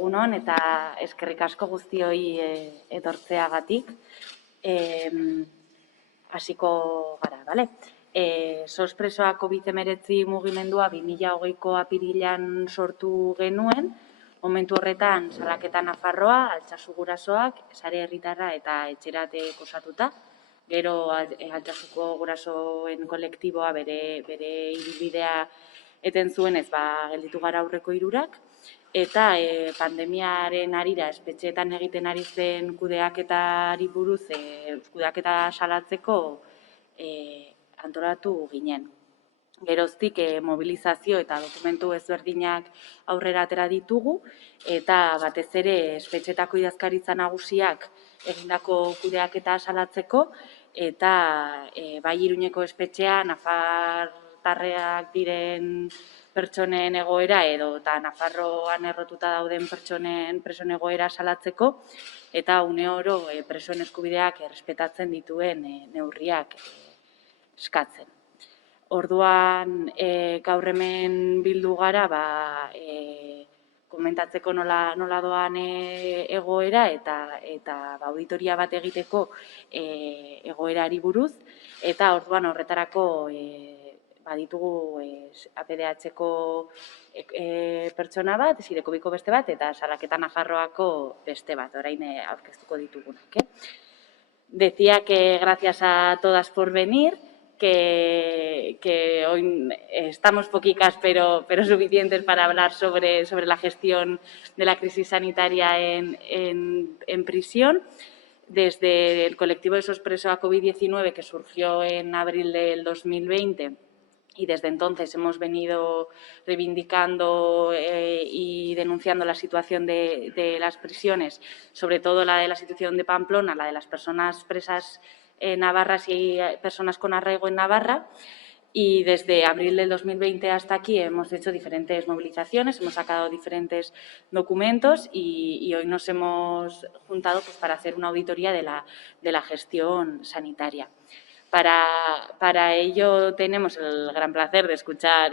Egunon eta eskerrik asko guztioi etortzeagatik. Hasiko gara, bale? SOS presoa COVID-19 mugimendua 2020ko apirilean sortu genuen. Momentu horretan, Salaketa Nafarroa, Altsasu gurasoak, Sare Herritarra eta Etxerate osatuta. Gero Altsasuko gurasoen kolektiboa bere ibilbidea eten zuenez, gelditu gara aurreko hirurak. Eta pandemiaren harira espetxeetan egiten ari zen kudeaketari buruz, kudeaketa salatzeko antolatu ginen. Geroztik mobilizazio eta dokumentu ezberdinak aurrera atera ditugu, eta batez ere espetxetako idazkaritza nagusiak egindako kudeaketa salatzeko, eta bai Iruñeko espetxea, nafartarreak diren pertsonen egoera eta Nafarroan errotuta dauden presoen egoera salatzeko, eta une oro presoen eskubideak errespetatzen dituen neurriak eskatzen. Orduan, gaur hemen bildu gara, komentatzeko nola doan egoera eta auditoria bat egiteko egoerari buruz, eta orduan horretarako baditugu APDH-ko pertsona bat, Sidekobiko beste bat, eta Salaketa Nafarroako beste bat, orain aurkeztuko ditugunak. Decía que gracias a todas por venir, que hoy estamos poquicas pero suficientes para hablar sobre la gestión de la crisis sanitaria en prisión. Desde el colectivo de SOS presoa COVID-19, que surgió en abril del 2020, y desde entonces hemos venido reivindicando y denunciando la situación de las prisiones, sobre todo la de la situación de Pamplona, la de las personas presas navarras y personas con arraigo en Navarra. Y desde abril del 2020 hasta aquí hemos hecho diferentes movilizaciones, hemos sacado diferentes documentos y hoy nos hemos juntado para hacer una auditoría de la gestión sanitaria. Para ello tenemos el gran placer de escuchar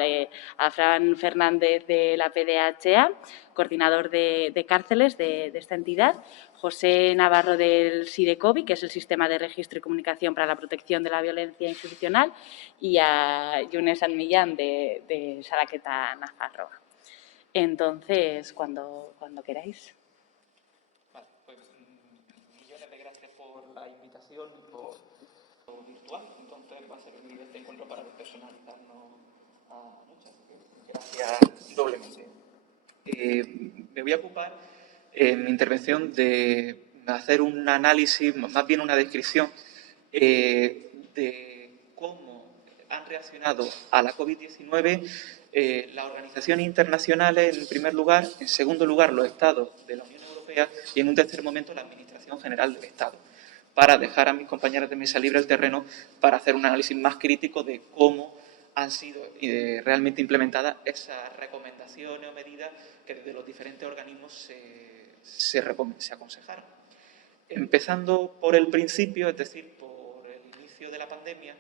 a Fran Fernández de la PDHA, coordinador de cárceles de esta entidad, José Navarro del Sidecobi, que es el Sistema de Registro y Comunicación para la Protección de la Violencia Institucional, y a Yune San Millán de Salaketa Nafarroa. Entonces, cuando queráis. Vale, pues millones de gracias por la invitación y por virtual, entonces va a servir este encuentro para despersonalizarnos a muchas. Gracias doblemente. Me voy a ocupar en mi intervención de hacer un análisis, más bien una descripción de cómo han reaccionado a la COVID-19 las organizaciones internacionales en primer lugar, en segundo lugar los estados de la Unión Europea y en un tercer momento la Administración General del Estado, para dejar a mis compañeros de mesa libre el terreno para hacer un análisis más crítico de cómo han sido realmente implementadas esas recomendaciones o medidas que desde los diferentes organismos se aconsejaron. Empezando por el principio, es decir, por el inicio de la pandemia,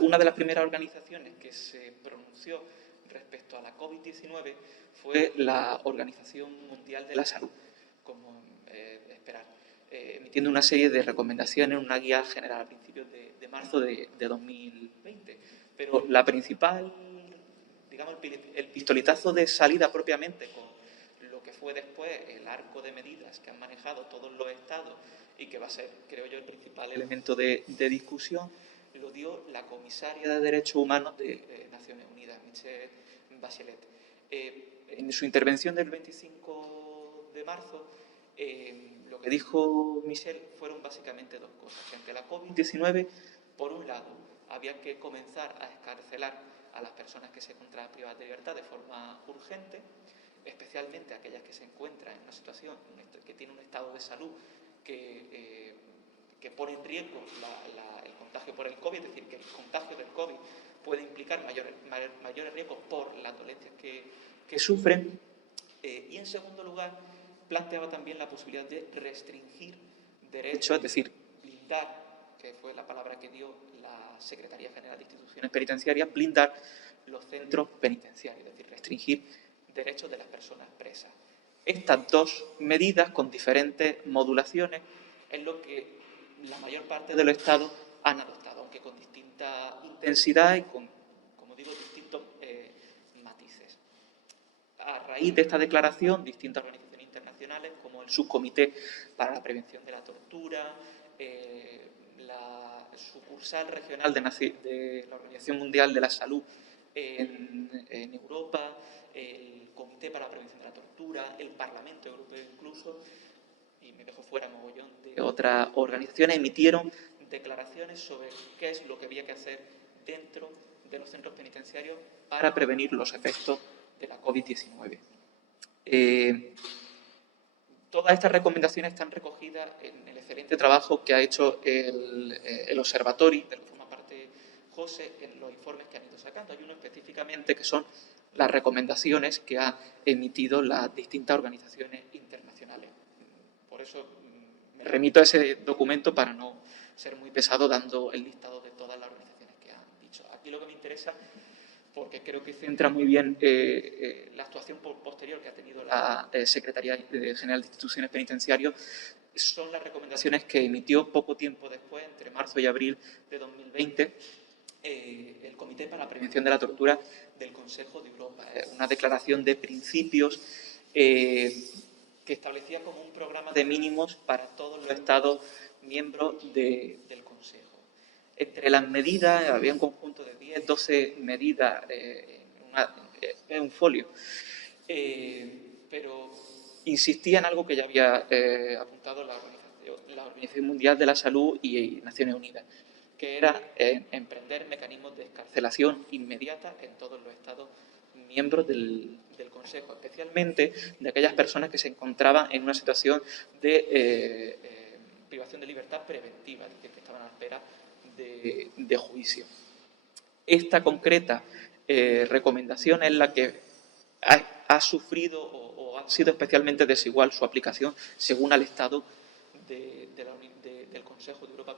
una de las primeras organizaciones que se pronunció respecto a la COVID-19 fue la Organización Mundial de la Salud, como esperar, emitiendo una serie de recomendaciones, una guía general a principios de marzo de 2020. Pero la principal, digamos, el pistoletazo de salida propiamente con lo que fue después el arco de medidas que han manejado todos los estados y que va a ser, creo yo, el principal elemento de discusión, lo dio la comisaria de Derechos Humanos de Naciones Unidas, Michelle Bachelet. En su intervención del 25 de marzo, lo que dijo Michelle fueron básicamente dos cosas. Que ante la COVID-19, por un lado, había que comenzar a excarcelar a las personas que se encontraban privadas de libertad de forma urgente, especialmente aquellas que se encuentran en una situación que tiene un estado de salud que pone en riesgo el contagio por el COVID, es decir, que el contagio del COVID puede implicar mayores riesgos por las dolencias que sufren. Y en segundo lugar, planteaba también la posibilidad de restringir derechos, es decir, blindar, que fue la palabra que dio la Secretaría General de Instituciones Penitenciarias, blindar los centros penitenciarios, es decir, restringir derechos de las personas presas. Estas dos medidas, con diferentes modulaciones, es lo que la mayor parte de los estados han adoptado, aunque con distinta intensidad y con, como digo, distintos matices. A raíz de esta declaración, distintas organizaciones internacionales, como el Subcomité para la Prevención de la Tortura, la sucursal regional de la Organización Mundial de la Salud en Europa, el Comité para la Prevención de la Tortura, el Parlamento Europeo incluso, y me dejo fuera mogollón de otras organizaciones, emitieron declaraciones sobre qué es lo que había que hacer dentro de los centros penitenciarios para prevenir los efectos de la COVID-19. Todas estas recomendaciones están recogidas en el excelente trabajo que ha hecho el Observatorio, del que forma parte José, en los informes que han ido sacando. Hay uno específicamente que son las recomendaciones que han emitido las distintas organizaciones internacionales. Por eso me remito a ese documento para no ser muy pesado dando el listado de todas las organizaciones que han dicho. Aquí lo que me interesa, porque creo que centra muy bien la actuación posterior que ha tenido la Secretaría General de Instituciones Penitenciarias, son las recomendaciones que emitió poco tiempo después, entre marzo y abril de 2020, el Comité para la Prevención de la Tortura del Consejo de Europa. Una declaración de principios que establecía como un programa de mínimos para todos los Estados miembros del Consejo. Entre las medidas, había un conjunto de 10, 12 medidas en un folio, pero insistía en algo que ya había apuntado la Organización Mundial de la Salud y Naciones Unidas, que era emprender mecanismos de excarcelación inmediata en todos los Estados miembros del Consejo, especialmente de aquellas personas que se encontraban en una situación de privación de libertad preventiva, es decir, que estaban a la espera de juicio. Esta concreta recomendación es la que ha sufrido o ha sido especialmente desigual su aplicación según al Estado del Consejo de Europa,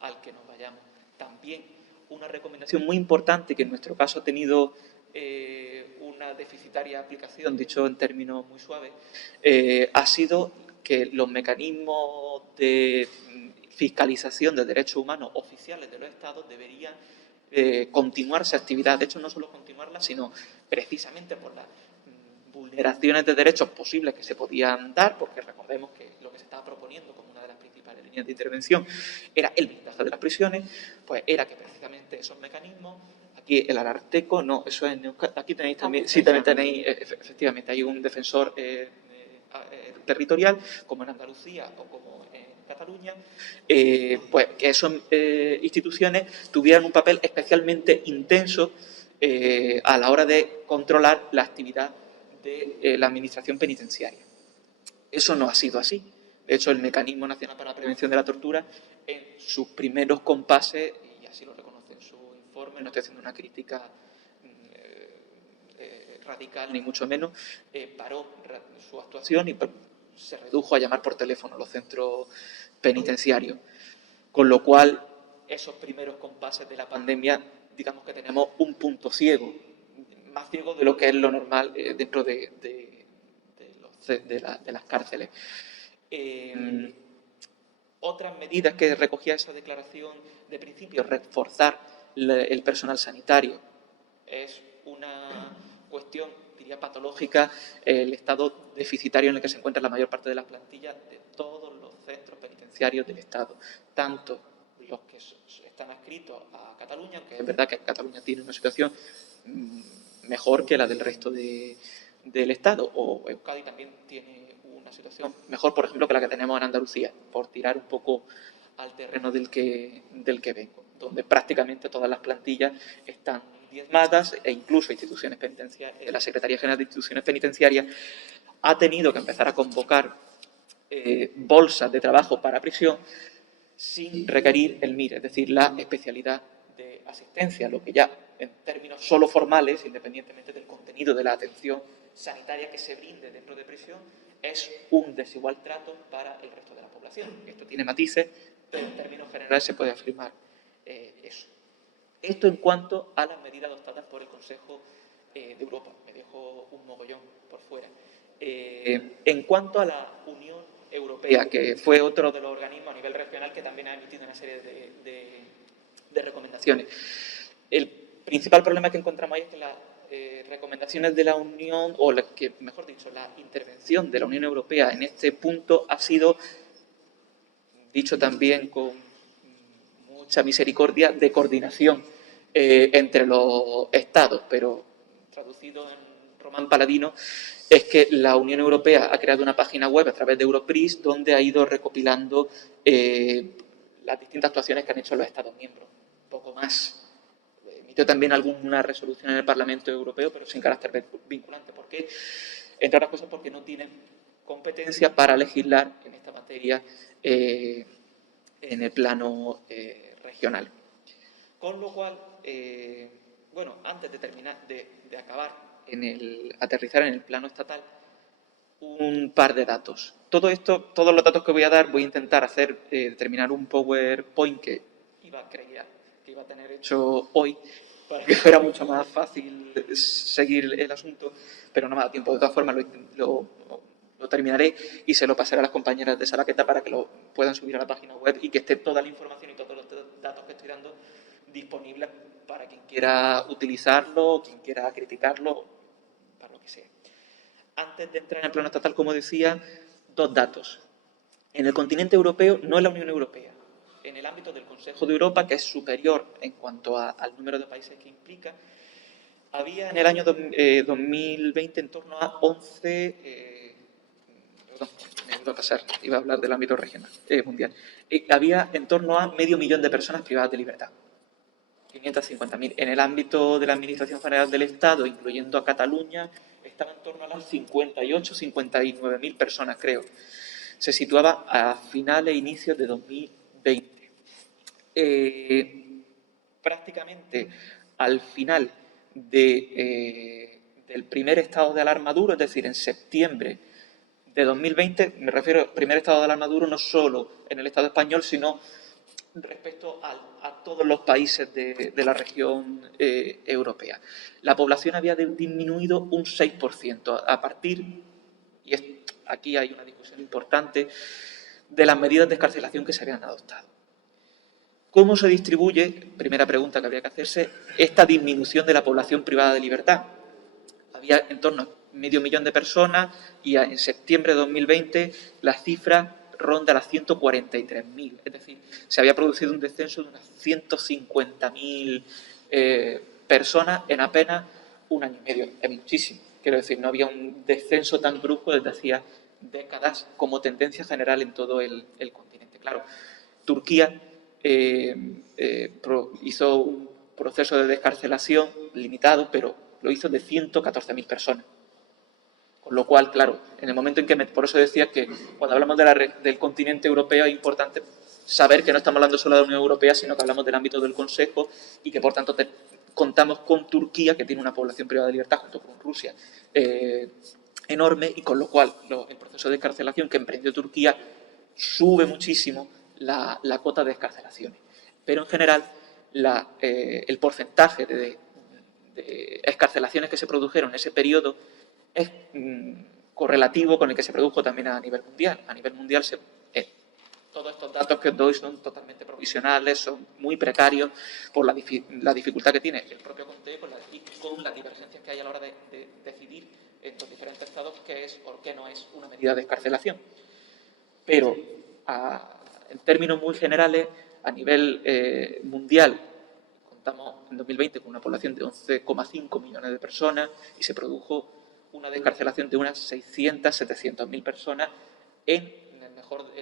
al que nos vayamos. También una recomendación muy importante que en nuestro caso ha tenido una deficitaria aplicación, dicho en términos muy suaves, ha sido que los mecanismos de fiscalización de derechos humanos oficiales de los Estados deberían continuar esa actividad. De hecho, no solo continuarla, sino precisamente por las vulneraciones de derechos posibles que se podían dar, porque recordemos que lo que se estaba proponiendo como una de las principales líneas de intervención era el blindaje de las prisiones, pues era que precisamente esos mecanismos, aquí el Ararteko, no, eso es aquí tenéis también, sí, también tenéis, efectivamente, hay un defensor territorial, como en Andalucía o como en Cataluña, pues que esas instituciones tuvieran un papel especialmente intenso a la hora de controlar la actividad de la Administración Penitenciaria. Eso no ha sido así. De hecho, el Mecanismo Nacional para la Prevención de la Tortura, en sus primeros compases, y así lo reconoce en su informe, no estoy haciendo una crítica radical, ni mucho menos, paró su actuación y se redujo a llamar por teléfono a los centros penitenciarios. Con lo cual, esos primeros compases de la pandemia, digamos que tenemos un punto ciego, más ciego de lo que es lo normal dentro de las cárceles. Otras medidas que recogía esa declaración de principio, reforzar el personal sanitario. Es una cuestión, diría, patológica, el estado deficitario en el que se encuentra la mayor parte de las plantillas de todos los centros penitenciarios del Estado, tanto los que están adscritos a Cataluña, aunque es verdad que Cataluña tiene una situación mejor que la del resto del Estado, o Euskadi también tiene una situación mejor, por ejemplo, que la que tenemos en Andalucía, por tirar un poco al terreno del que vengo, donde prácticamente todas las plantillas están diezmadas e incluso instituciones penitenciarias, la Secretaría General de Instituciones Penitenciarias ha tenido que empezar a convocar bolsas de trabajo para prisión sin requerir el MIR, es decir, la especialidad de asistencia, lo que ya en términos solo formales, independientemente del contenido de la atención sanitaria que se brinde dentro de prisión, es un desigual trato para el resto de la población. Esto tiene matices, pero en términos generales se puede afirmar eso. Esto en cuanto a las medidas adoptadas por el Consejo de Europa. Me dejo un mogollón por fuera. En cuanto a la Unión Europea, que fue otro de los organismos a nivel regional que también ha emitido una serie de recomendaciones. El principal problema que encontramos ahí es que las recomendaciones de la Unión, o mejor dicho, la intervención de la Unión Europea en este punto ha sido, dicho también con mucha misericordia, de coordinación entre los Estados, pero traducido en román paladino, es que la Unión Europea ha creado una página web a través de Europris donde ha ido recopilando las distintas actuaciones que han hecho los Estados miembros. Poco más. Emitió también alguna resolución en el Parlamento Europeo, pero sin carácter vinculante. ¿Por qué? Entre otras cosas porque no tienen competencia para legislar en esta materia en el plano regional. Con lo cual, bueno, antes de terminar, de acabar aterrizar en el plano estatal, un par de datos. Todo esto, todos los datos que voy a dar, voy a intentar terminar un PowerPoint que creía que iba a tener hecho hoy, para que fuera mucho más fácil seguir el asunto, pero no me ha dado tiempo. De todas formas, lo terminaré y se lo pasaré a las compañeras de Salaqueta para que lo puedan subir a la página web y que esté toda la información y todos los datos que estoy dando disponibles para quien quiera utilizarlo, quien quiera criticarlo, para lo que sea. Antes de entrar en el plano estatal, como decía, dos datos. En el continente europeo, no en la Unión Europea, en el ámbito del Consejo de Europa, que es superior en cuanto al número de países que implica, había en el año 2020 en torno a 11... perdón, me iba a pasar, iba a hablar del ámbito regional, mundial. Había en torno a 500.000 de personas privadas de libertad. 550.000. En el ámbito de la Administración General del Estado, incluyendo a Cataluña, estaba en torno a las 58, 59.000 personas, creo. Se situaba a finales e inicios de 2020. Prácticamente al final del primer estado de alarma duro, es decir, en septiembre de 2020, me refiero al primer estado de alarma duro no solo en el Estado español, sino respecto a todos los países de la región europea. La población había disminuido un 6% a partir, y aquí hay una discusión importante, de las medidas de excarcelación que se habían adoptado. ¿Cómo se distribuye, primera pregunta que habría que hacerse, esta disminución de la población privada de libertad? Había en torno a 500.000 de personas y en septiembre de 2020 la cifra ronda las 143.000. Es decir, se había producido un descenso de unas 150.000 personas en apenas un año y medio. Es muchísimo. Quiero decir, no había un descenso tan brusco desde hacía décadas como tendencia general en todo el continente. Claro, Turquía hizo un proceso de descarcelación limitado, pero lo hizo de 114.000 personas. Con lo cual, claro, en el momento en que... por eso decía que cuando hablamos del continente europeo es importante saber que no estamos hablando solo de la Unión Europea, sino que hablamos del ámbito del Consejo y que, por tanto, contamos con Turquía, que tiene una población privada de libertad, junto con Rusia, enorme, y con lo cual el proceso de descarcelación que emprendió Turquía sube muchísimo la cota de excarcelaciones. Pero, en general, el porcentaje de excarcelaciones que se produjeron en ese periodo es correlativo con el que se produjo también a nivel mundial. A nivel mundial, todos estos datos que os doy son totalmente provisionales, son muy precarios por la dificultad que tiene el propio Comité y con las divergencias que hay a la hora de decidir en los diferentes estados qué es o qué no es una medida de excarcelación. Pero, en términos muy generales, a nivel mundial, contamos en 2020 con una población de 11,5 millones de personas y se produjo una descarcelación de unas 600, 700.000 personas en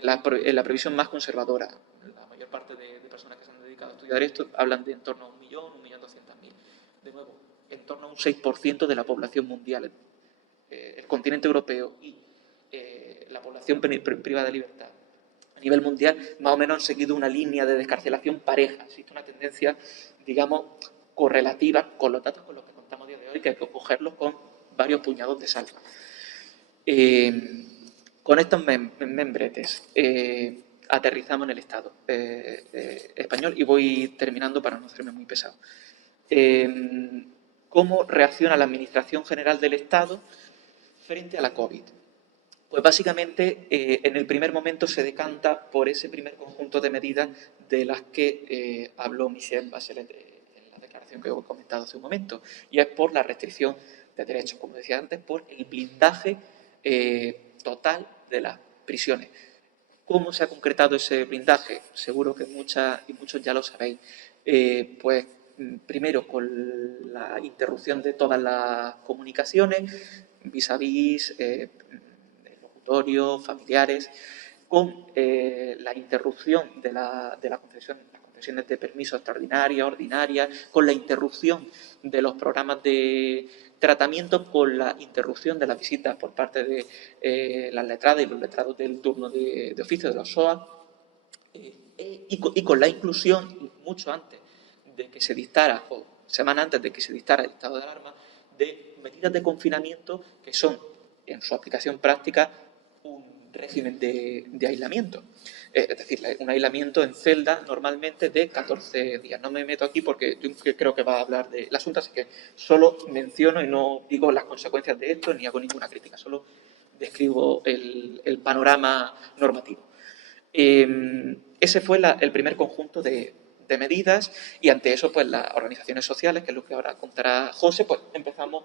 la previsión más conservadora. La mayor parte de personas que se han dedicado a estudiar esto hablan de en torno a 1.200.000. De nuevo, en torno a un 6% de la población mundial. El continente europeo y la población privada de libertad a nivel mundial más o menos han seguido una línea de descarcelación pareja. Existe una tendencia, digamos, correlativa con los datos con los que contamos a día de hoy, que hay que cogerlos con varios puñados de sal. Con estos membretes aterrizamos en el Estado español y voy terminando para no hacerme muy pesado. ¿Cómo reacciona la Administración General del Estado frente a la COVID? Pues básicamente en el primer momento se decanta por ese primer conjunto de medidas de las que habló Michelle Bachelet en la declaración que he comentado hace un momento, y es por la restricción de derechos, como decía antes, por el blindaje total de las prisiones. ¿Cómo se ha concretado ese blindaje? Seguro que muchas y muchos ya lo sabéis. Pues primero con la interrupción de todas las comunicaciones, vis-a-vis, locutorios, familiares, con la interrupción de las concesiones de permiso extraordinarias, ordinarias, con la interrupción de los programas de tratamiento, con la interrupción de las visitas por parte de las letradas y los letrados del turno de oficio de los SOA, y con la inclusión, mucho antes de que se dictara, o semana antes de que se dictara el estado de alarma, de medidas de confinamiento que son, en su aplicación práctica, un régimen de aislamiento. Es decir, un aislamiento en celda normalmente de 14 días. No me meto aquí porque yo creo que va a hablar del asunto, así que solo menciono y no digo las consecuencias de esto ni hago ninguna crítica, solo describo el panorama normativo. Ese fue el primer conjunto de medidas, y ante eso pues las organizaciones sociales, que es lo que ahora contará José, pues empezamos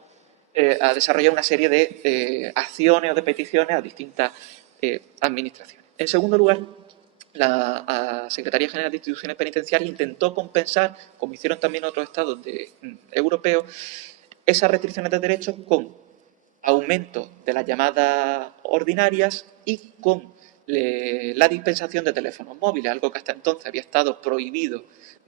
a desarrollar una serie de acciones o de peticiones a distintas administraciones. En segundo lugar, la Secretaría General de Instituciones Penitenciarias intentó compensar, como hicieron también otros estados europeos, esas restricciones de derechos con aumento de las llamadas ordinarias y con la dispensación de teléfonos móviles, algo que hasta entonces había estado prohibido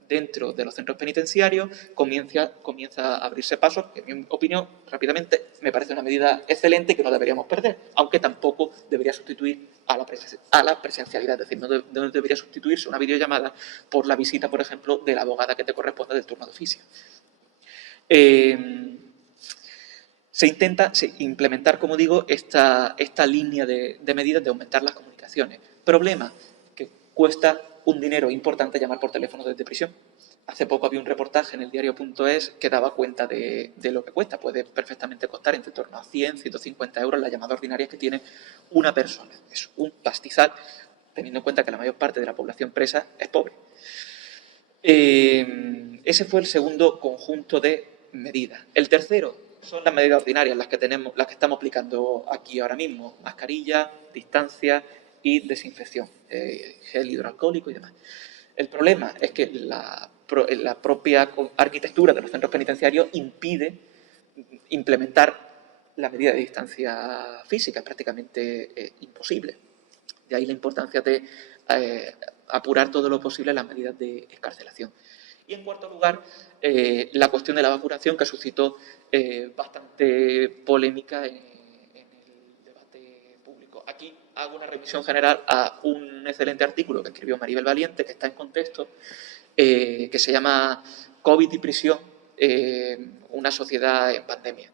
dentro de los centros penitenciarios. Comienza a abrirse pasos que, en mi opinión, rápidamente, me parece una medida excelente que no deberíamos perder, aunque tampoco debería sustituir a la presencialidad, es decir, no debería sustituirse una videollamada por la visita, por ejemplo, de la abogada que te corresponde del turno de oficio. Se intenta implementar, como digo, esta línea de medidas de aumentar las comunicaciones. Problema, que cuesta un dinero importante llamar por teléfono desde prisión. Hace poco había un reportaje en el diario.es que daba cuenta de lo que cuesta. Puede perfectamente costar entre torno a 100, 150 euros la llamada ordinaria que tiene una persona. Es un pastizal, teniendo en cuenta que la mayor parte de la población presa es pobre. Ese fue el segundo conjunto de medidas. El tercero son las medidas ordinarias, las que estamos aplicando aquí ahora mismo: mascarilla, distancia y desinfección, gel hidroalcohólico y demás. El problema es que la propia arquitectura de los centros penitenciarios impide implementar la medida de distancia física, es prácticamente imposible. De ahí la importancia de apurar todo lo posible las medidas de excarcelación. Y en cuarto lugar, la cuestión de la vacunación, que suscitó bastante polémica en el debate público. Aquí hago una revisión general a un excelente artículo que escribió Maribel Valiente, que está en Contexto, que se llama COVID y prisión, una sociedad en pandemia,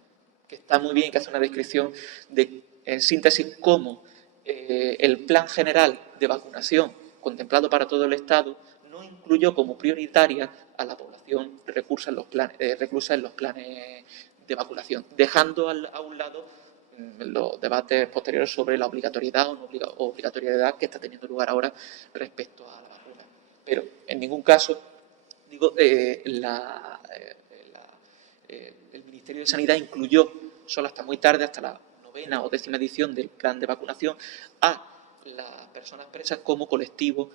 que está muy bien, que hace una descripción de, en síntesis, cómo el plan general de vacunación contemplado para todo el Estado no incluyó como prioritaria a la población reclusa en los planes de vacunación, dejando a un lado los debates posteriores sobre la obligatoriedad o no obligatoriedad que está teniendo lugar ahora respecto a la vacuna. Pero en ningún caso, digo, el Ministerio de Sanidad incluyó solo hasta muy tarde, hasta la 9ª o 10ª edición del plan de vacunación, a las personas presas como colectivo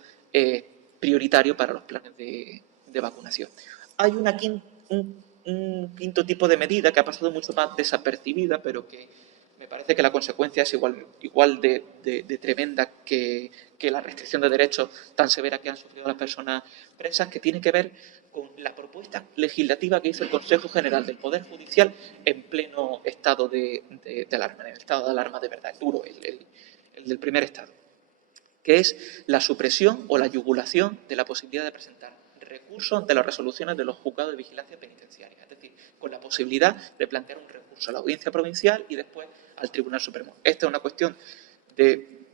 prioritario para los planes de vacunación. Hay un quinto tipo de medida que ha pasado mucho más desapercibida, pero que me parece que la consecuencia es igual de tremenda que la restricción de derechos tan severa que han sufrido las personas presas, que tiene que ver con la propuesta legislativa que hizo el Consejo General del Poder Judicial en pleno estado de alarma, en el estado de alarma de verdad, duro, el del primer estado, que es la supresión o la yugulación de la posibilidad de presentar recursos ante las resoluciones de los juzgados de vigilancia penitenciaria, es decir, con la posibilidad de plantear un recurso a la Audiencia Provincial y después al Tribunal Supremo. Esta es una cuestión de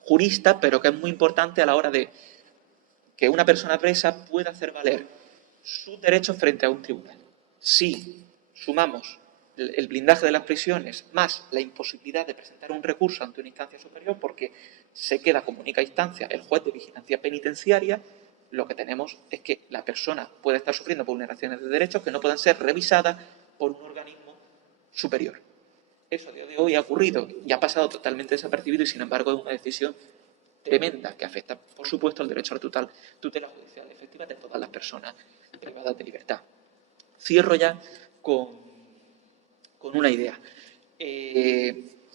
jurista, pero que es muy importante a la hora de que una persona presa pueda hacer valer sus derechos frente a un tribunal. Si sumamos el blindaje de las prisiones más la imposibilidad de presentar un recurso ante una instancia superior porque se queda como única instancia el juez de vigilancia penitenciaria, lo que tenemos es que la persona puede estar sufriendo vulneraciones de derechos que no puedan ser revisadas por un organismo superior. Eso a día de hoy ha ocurrido y ha pasado totalmente desapercibido y, sin embargo, es una decisión tremenda que afecta, por supuesto, al derecho a la tutela judicial efectiva de todas las personas privadas de libertad. Cierro ya con una idea.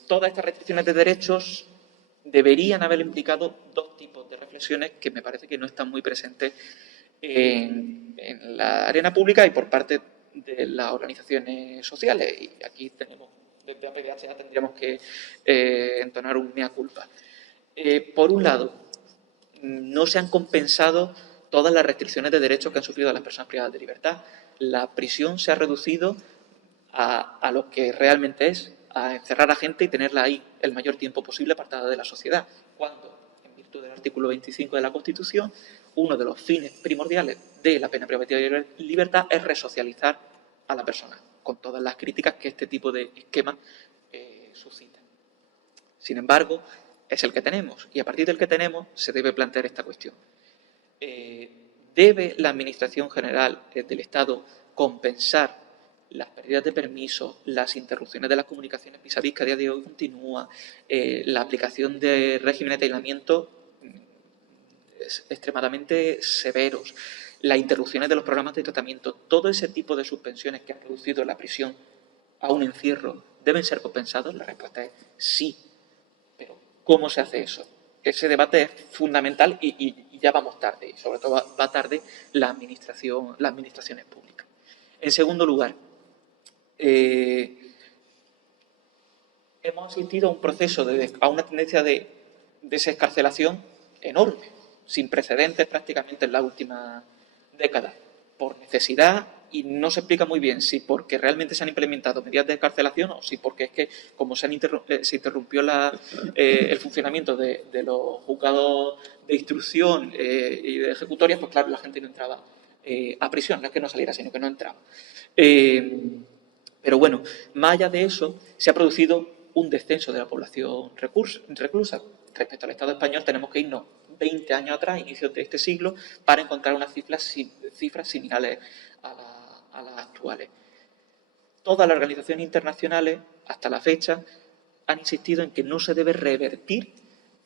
Todas estas restricciones de derechos deberían haber implicado dos tipos de reflexiones que me parece que no están muy presentes en la arena pública y por parte de las organizaciones sociales. Y aquí tenemos, desde APDH ya tendríamos que entonar un mea culpa. Por un lado, no se han compensado todas las restricciones de derechos que han sufrido las personas privadas de libertad. La prisión se ha reducido a lo que realmente es, a encerrar a gente y tenerla ahí el mayor tiempo posible apartada de la sociedad, cuando, en virtud del artículo 25 de la Constitución, uno de los fines primordiales de la pena privativa de libertad es resocializar a la persona, con todas las críticas que este tipo de esquemas suscita. Sin embargo, es el que tenemos y a partir del que tenemos se debe plantear esta cuestión. ¿Debe la Administración General del Estado compensar las pérdidas de permiso, las interrupciones de las comunicaciones vis a vis que a día de hoy continúa, la aplicación de regímenes de aislamiento extremadamente severos, las interrupciones de los programas de tratamiento, todo ese tipo de suspensiones que han reducido la prisión a un encierro, ¿deben ser compensados? La respuesta es sí. Pero ¿cómo se hace eso? Ese debate es fundamental y ya vamos tarde, y sobre todo va tarde las administraciones públicas. En segundo lugar, hemos asistido a un proceso, a una tendencia de desescarcelación enorme, sin precedentes prácticamente en la última década, por necesidad, y no se explica muy bien si porque realmente se han implementado medidas de escarcelación o si porque es que como se interrumpió el funcionamiento de los juzgados de instrucción y de ejecutorias, pues claro, la gente no entraba a prisión, no es que no saliera, sino que no entraba. Pero bueno, más allá de eso, se ha producido un descenso de la población reclusa. Respecto al Estado español tenemos que irnos 20 años atrás, inicios de este siglo, para encontrar unas cifras similares a las actuales. Todas las organizaciones internacionales, hasta la fecha, han insistido en que no se debe revertir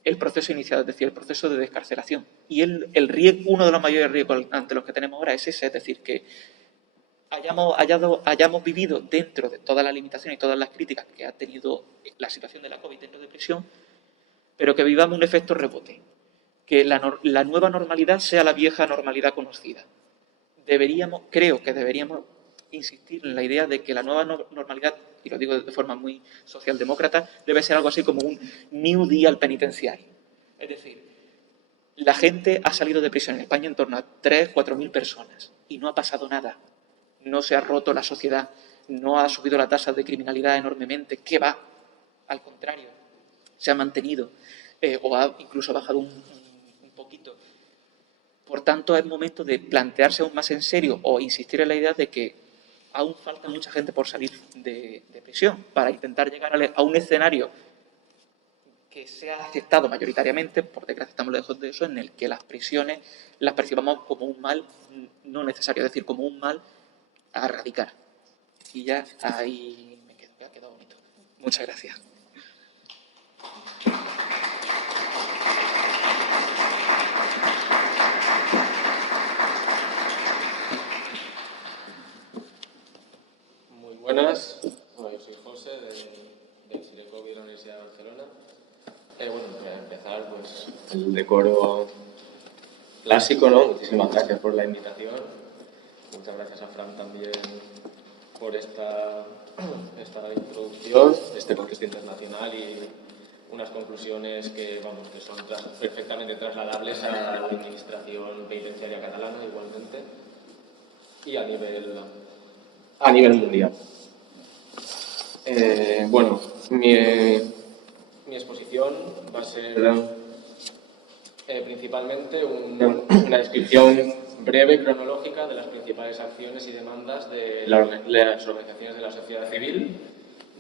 el proceso iniciado, es decir, el proceso de descarcelación. Y uno de los mayores riesgos ante los que tenemos ahora es ese, es decir, que hayamos vivido dentro de todas las limitaciones y todas las críticas que ha tenido la situación de la COVID dentro de prisión, pero que vivamos un efecto rebote, que la nueva normalidad sea la vieja normalidad conocida. Creo que deberíamos insistir en la idea de que la nueva normalidad, y lo digo de forma muy socialdemócrata, debe ser algo así como un New Deal penitenciario. Es decir, la gente ha salido de prisión en España en torno a 3.000 o 4.000 personas y no ha pasado nada. No se ha roto la sociedad, no ha subido la tasa de criminalidad enormemente. ¿Qué va? Al contrario, se ha mantenido o ha incluso bajado un poquito. Por tanto, es momento de plantearse aún más en serio o insistir en la idea de que aún falta mucha gente por salir de prisión para intentar llegar a un escenario que sea aceptado mayoritariamente, por desgracia estamos lejos de eso, en el que las prisiones las percibamos como un mal no necesario, es decir, como un mal a erradicar. Y ya ahí me quedo, que ha quedado bonito. Muchas gracias. Muy buenas, bueno, yo soy José del Sirecovi de la Universidad de Barcelona. Bueno, para empezar, pues el decoro clásico, ¿no? Muchísimas gracias por la invitación. Muchas gracias a Fran también por esta introducción, este contexto internacional y unas conclusiones que son perfectamente trasladables a la administración penitenciaria catalana igualmente y a nivel mundial. Bueno, mi exposición va a ser principalmente una descripción breve cronológica de las principales acciones y demandas de las organizaciones de la sociedad civil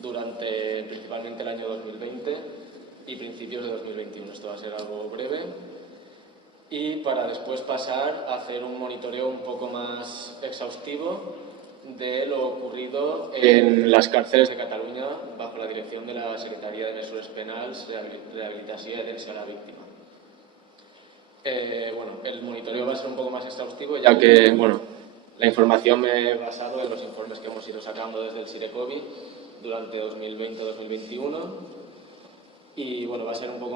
durante principalmente el año 2020 y principios de 2021. Esto va a ser algo breve. Y para después pasar a hacer un monitoreo un poco más exhaustivo de lo ocurrido en las cárceles de Cataluña bajo la dirección de la Secretaría de Mesures Penals, Rehabilitació i Atenció a la Víctima. El monitoreo va a ser un poco más exhaustivo, ya que la información me he basado en los informes que hemos ido sacando desde el Sirecovi durante 2020-2021 y va a ser un poco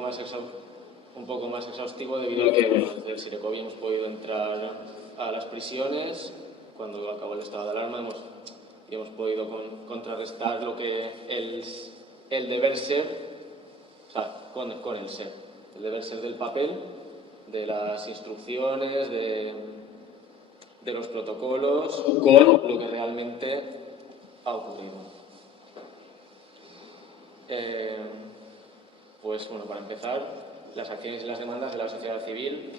más exhaustivo debido a que desde el Sirecovi hemos podido entrar a las prisiones cuando acabó el estado de alarma y hemos podido contrarrestar lo que el deber ser, con el ser, el deber ser del papel, de las instrucciones, de los protocolos, con lo que realmente ha ocurrido. Para empezar, las acciones y las demandas de la sociedad civil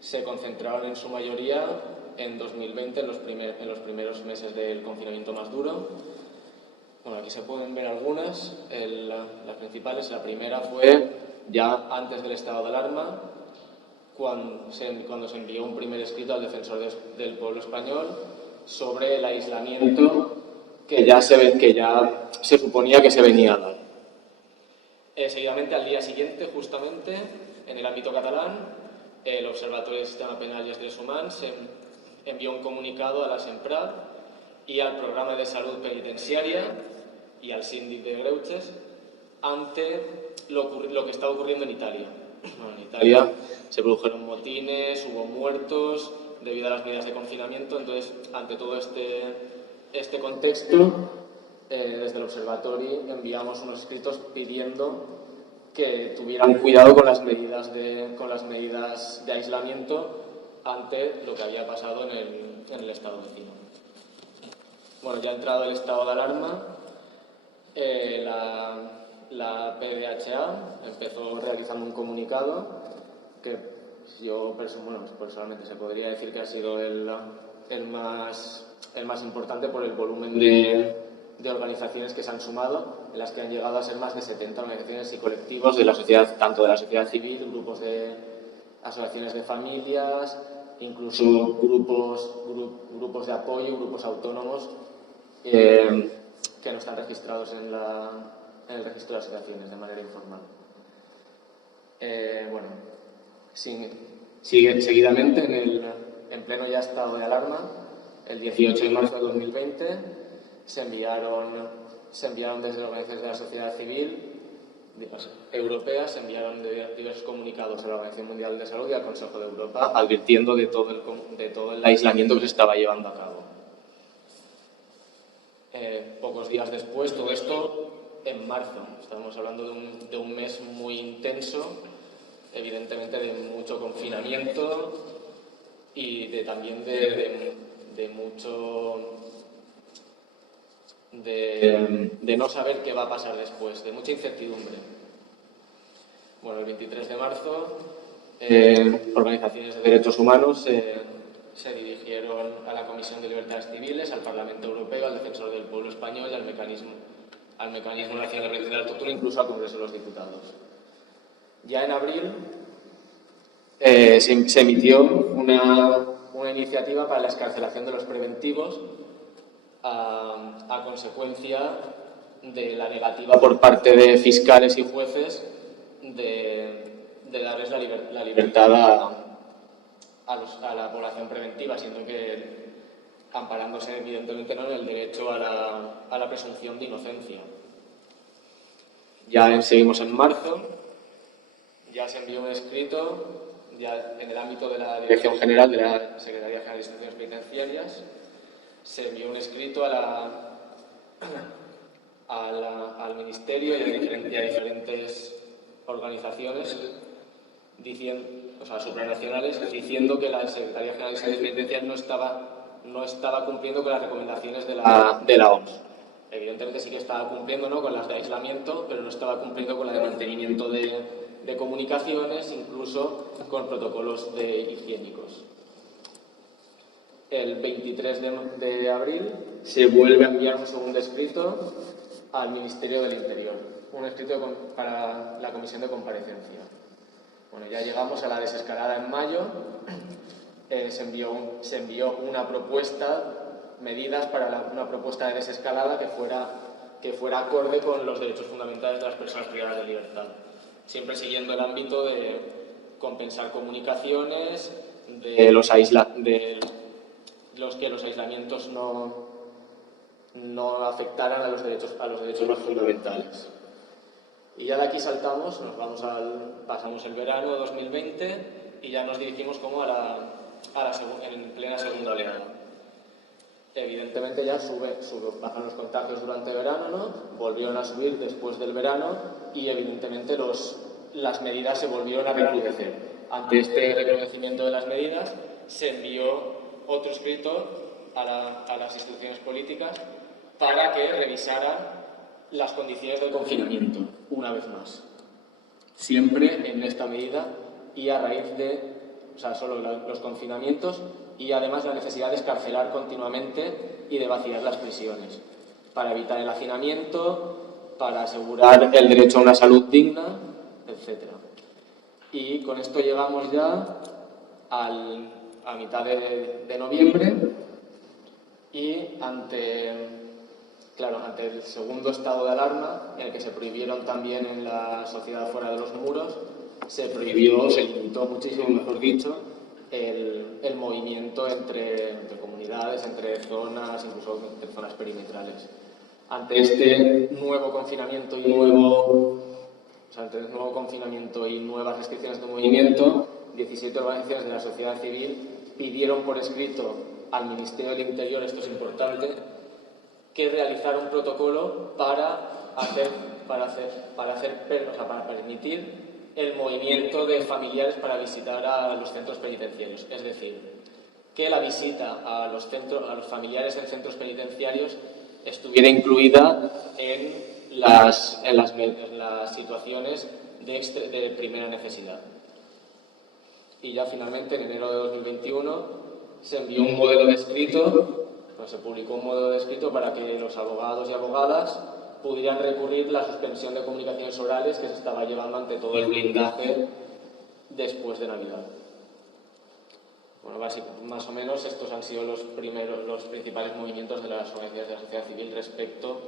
se concentraron en su mayoría en 2020, en los primeros meses del confinamiento más duro. Aquí se pueden ver algunas. Las principales, la primera fue ya antes del estado de alarma, cuando se envió un primer escrito al defensor del pueblo español sobre el aislamiento que ya se suponía que se venía a dar. Seguidamente, al día siguiente, justamente, en el ámbito catalán, el Observatorio del Sistema Penal i els Drets Humans envió un comunicado a la SEMPRAD y al Programa de Salud Penitenciaria y al Síndic de Greuges ante lo que estaba ocurriendo en Italia. En Italia se produjeron motines, hubo muertos debido a las medidas de confinamiento. Entonces, ante todo este contexto, desde el observatorio enviamos unos escritos pidiendo que tuvieran cuidado con las medidas de aislamiento ante lo que había pasado en el estado vecino. Ya entrado el estado de alarma, la PDHA empezó realizando un comunicado que yo personalmente se podría decir que ha sido el más importante por el volumen de organizaciones que se han sumado, en las que han llegado a ser más de 70 organizaciones y colectivos de la sociedad, tanto de la sociedad civil, grupos de asociaciones de familias, incluso grupos de apoyo, grupos autónomos que no están registrados en el registro de asociaciones de manera informal. Seguidamente, en pleno ya estado de alarma, el 18 de marzo de 2020, se enviaron desde las organizaciones de la sociedad civil europeas, se enviaron diversos comunicados a la Organización Mundial de Salud y al Consejo de Europa advirtiendo de todo el aislamiento que se estaba llevando a cabo. Pocos días después, todo esto en marzo, estamos hablando de un mes muy intenso, evidentemente de mucho confinamiento y también de mucho de no saber qué va a pasar después, de mucha incertidumbre. El 23 de marzo, organizaciones de derechos humanos se dirigieron a la Comisión de Libertades Civiles, al Parlamento Europeo, al Defensor del Pueblo Español y al Mecanismo Nacional de Prevención del Tortura, incluso al Congreso de los Diputados. Ya en abril se emitió una iniciativa para la excarcelación de los preventivos a consecuencia de la negativa por parte de fiscales y jueces de darles la libertad a la población preventiva, siendo que amparándose evidentemente en el derecho a la presunción de inocencia. Ya seguimos en marzo, ya se envió un escrito ya en el ámbito de la Dirección General de la Secretaría General de Instituciones Penitenciarias, se envió un escrito al Ministerio y a diferentes organizaciones supranacionales diciendo que la Secretaría General de Instituciones Penitenciarias no estaba cumpliendo con las recomendaciones de la OMS. Evidentemente sí que estaba cumpliendo con las de aislamiento, pero no estaba cumpliendo con la de mantenimiento de comunicaciones, incluso con protocolos higiénicos. el 23 de abril se vuelve a enviar un segundo escrito al Ministerio del Interior, un escrito para la comisión de comparecencia. Bueno, ya llegamos a la desescalada en mayo, se envió una propuesta, medidas para una propuesta de desescalada que fuera acorde con los derechos fundamentales de las personas privadas de libertad, siempre siguiendo el ámbito de compensar comunicaciones, de los que los aislamientos no afectaran a los derechos más fundamentales. Y ya de aquí saltamos, pasamos el verano 2020 y ya nos dirigimos como en plena segunda oleada. Evidentemente ya bajan los contagios durante el verano, ¿no? Volvieron a subir después del verano y evidentemente las medidas se volvieron a recrudecer. Ante este recrudecimiento de las medidas se envió otro escrito a las instituciones políticas para que revisaran las condiciones del confinamiento, una vez más. Siempre en esta medida y a raíz de solo los confinamientos y además la necesidad de excarcelar continuamente y de vaciar las prisiones, para evitar el hacinamiento, para asegurar el derecho a una salud digna, etc. Y con esto llegamos ya a mitad de noviembre y ante el segundo estado de alarma, en el que se prohibieron también en la sociedad fuera de los muros, se limitó muchísimo, mejor dicho, el movimiento entre comunidades, entre zonas, incluso entre zonas perimetrales. Ante este nuevo confinamiento y nuevas restricciones de movimiento, 17 organizaciones de la sociedad civil pidieron por escrito al Ministerio del Interior, esto es importante, que realizara un protocolo para permitir el movimiento de familiares para visitar a los centros penitenciarios. Es decir, que la visita a los familiares en centros penitenciarios estuviera incluida en las situaciones de primera necesidad. Y ya finalmente, en enero de 2021, se envió un modelo de escrito. Se publicó un modelo de escrito para que los abogados y abogadas pudieran recurrir la suspensión de comunicaciones orales que se estaba llevando ante todo el blindaje después de Navidad. Bueno, más o menos estos han sido los principales movimientos de las organizaciones de la sociedad civil respecto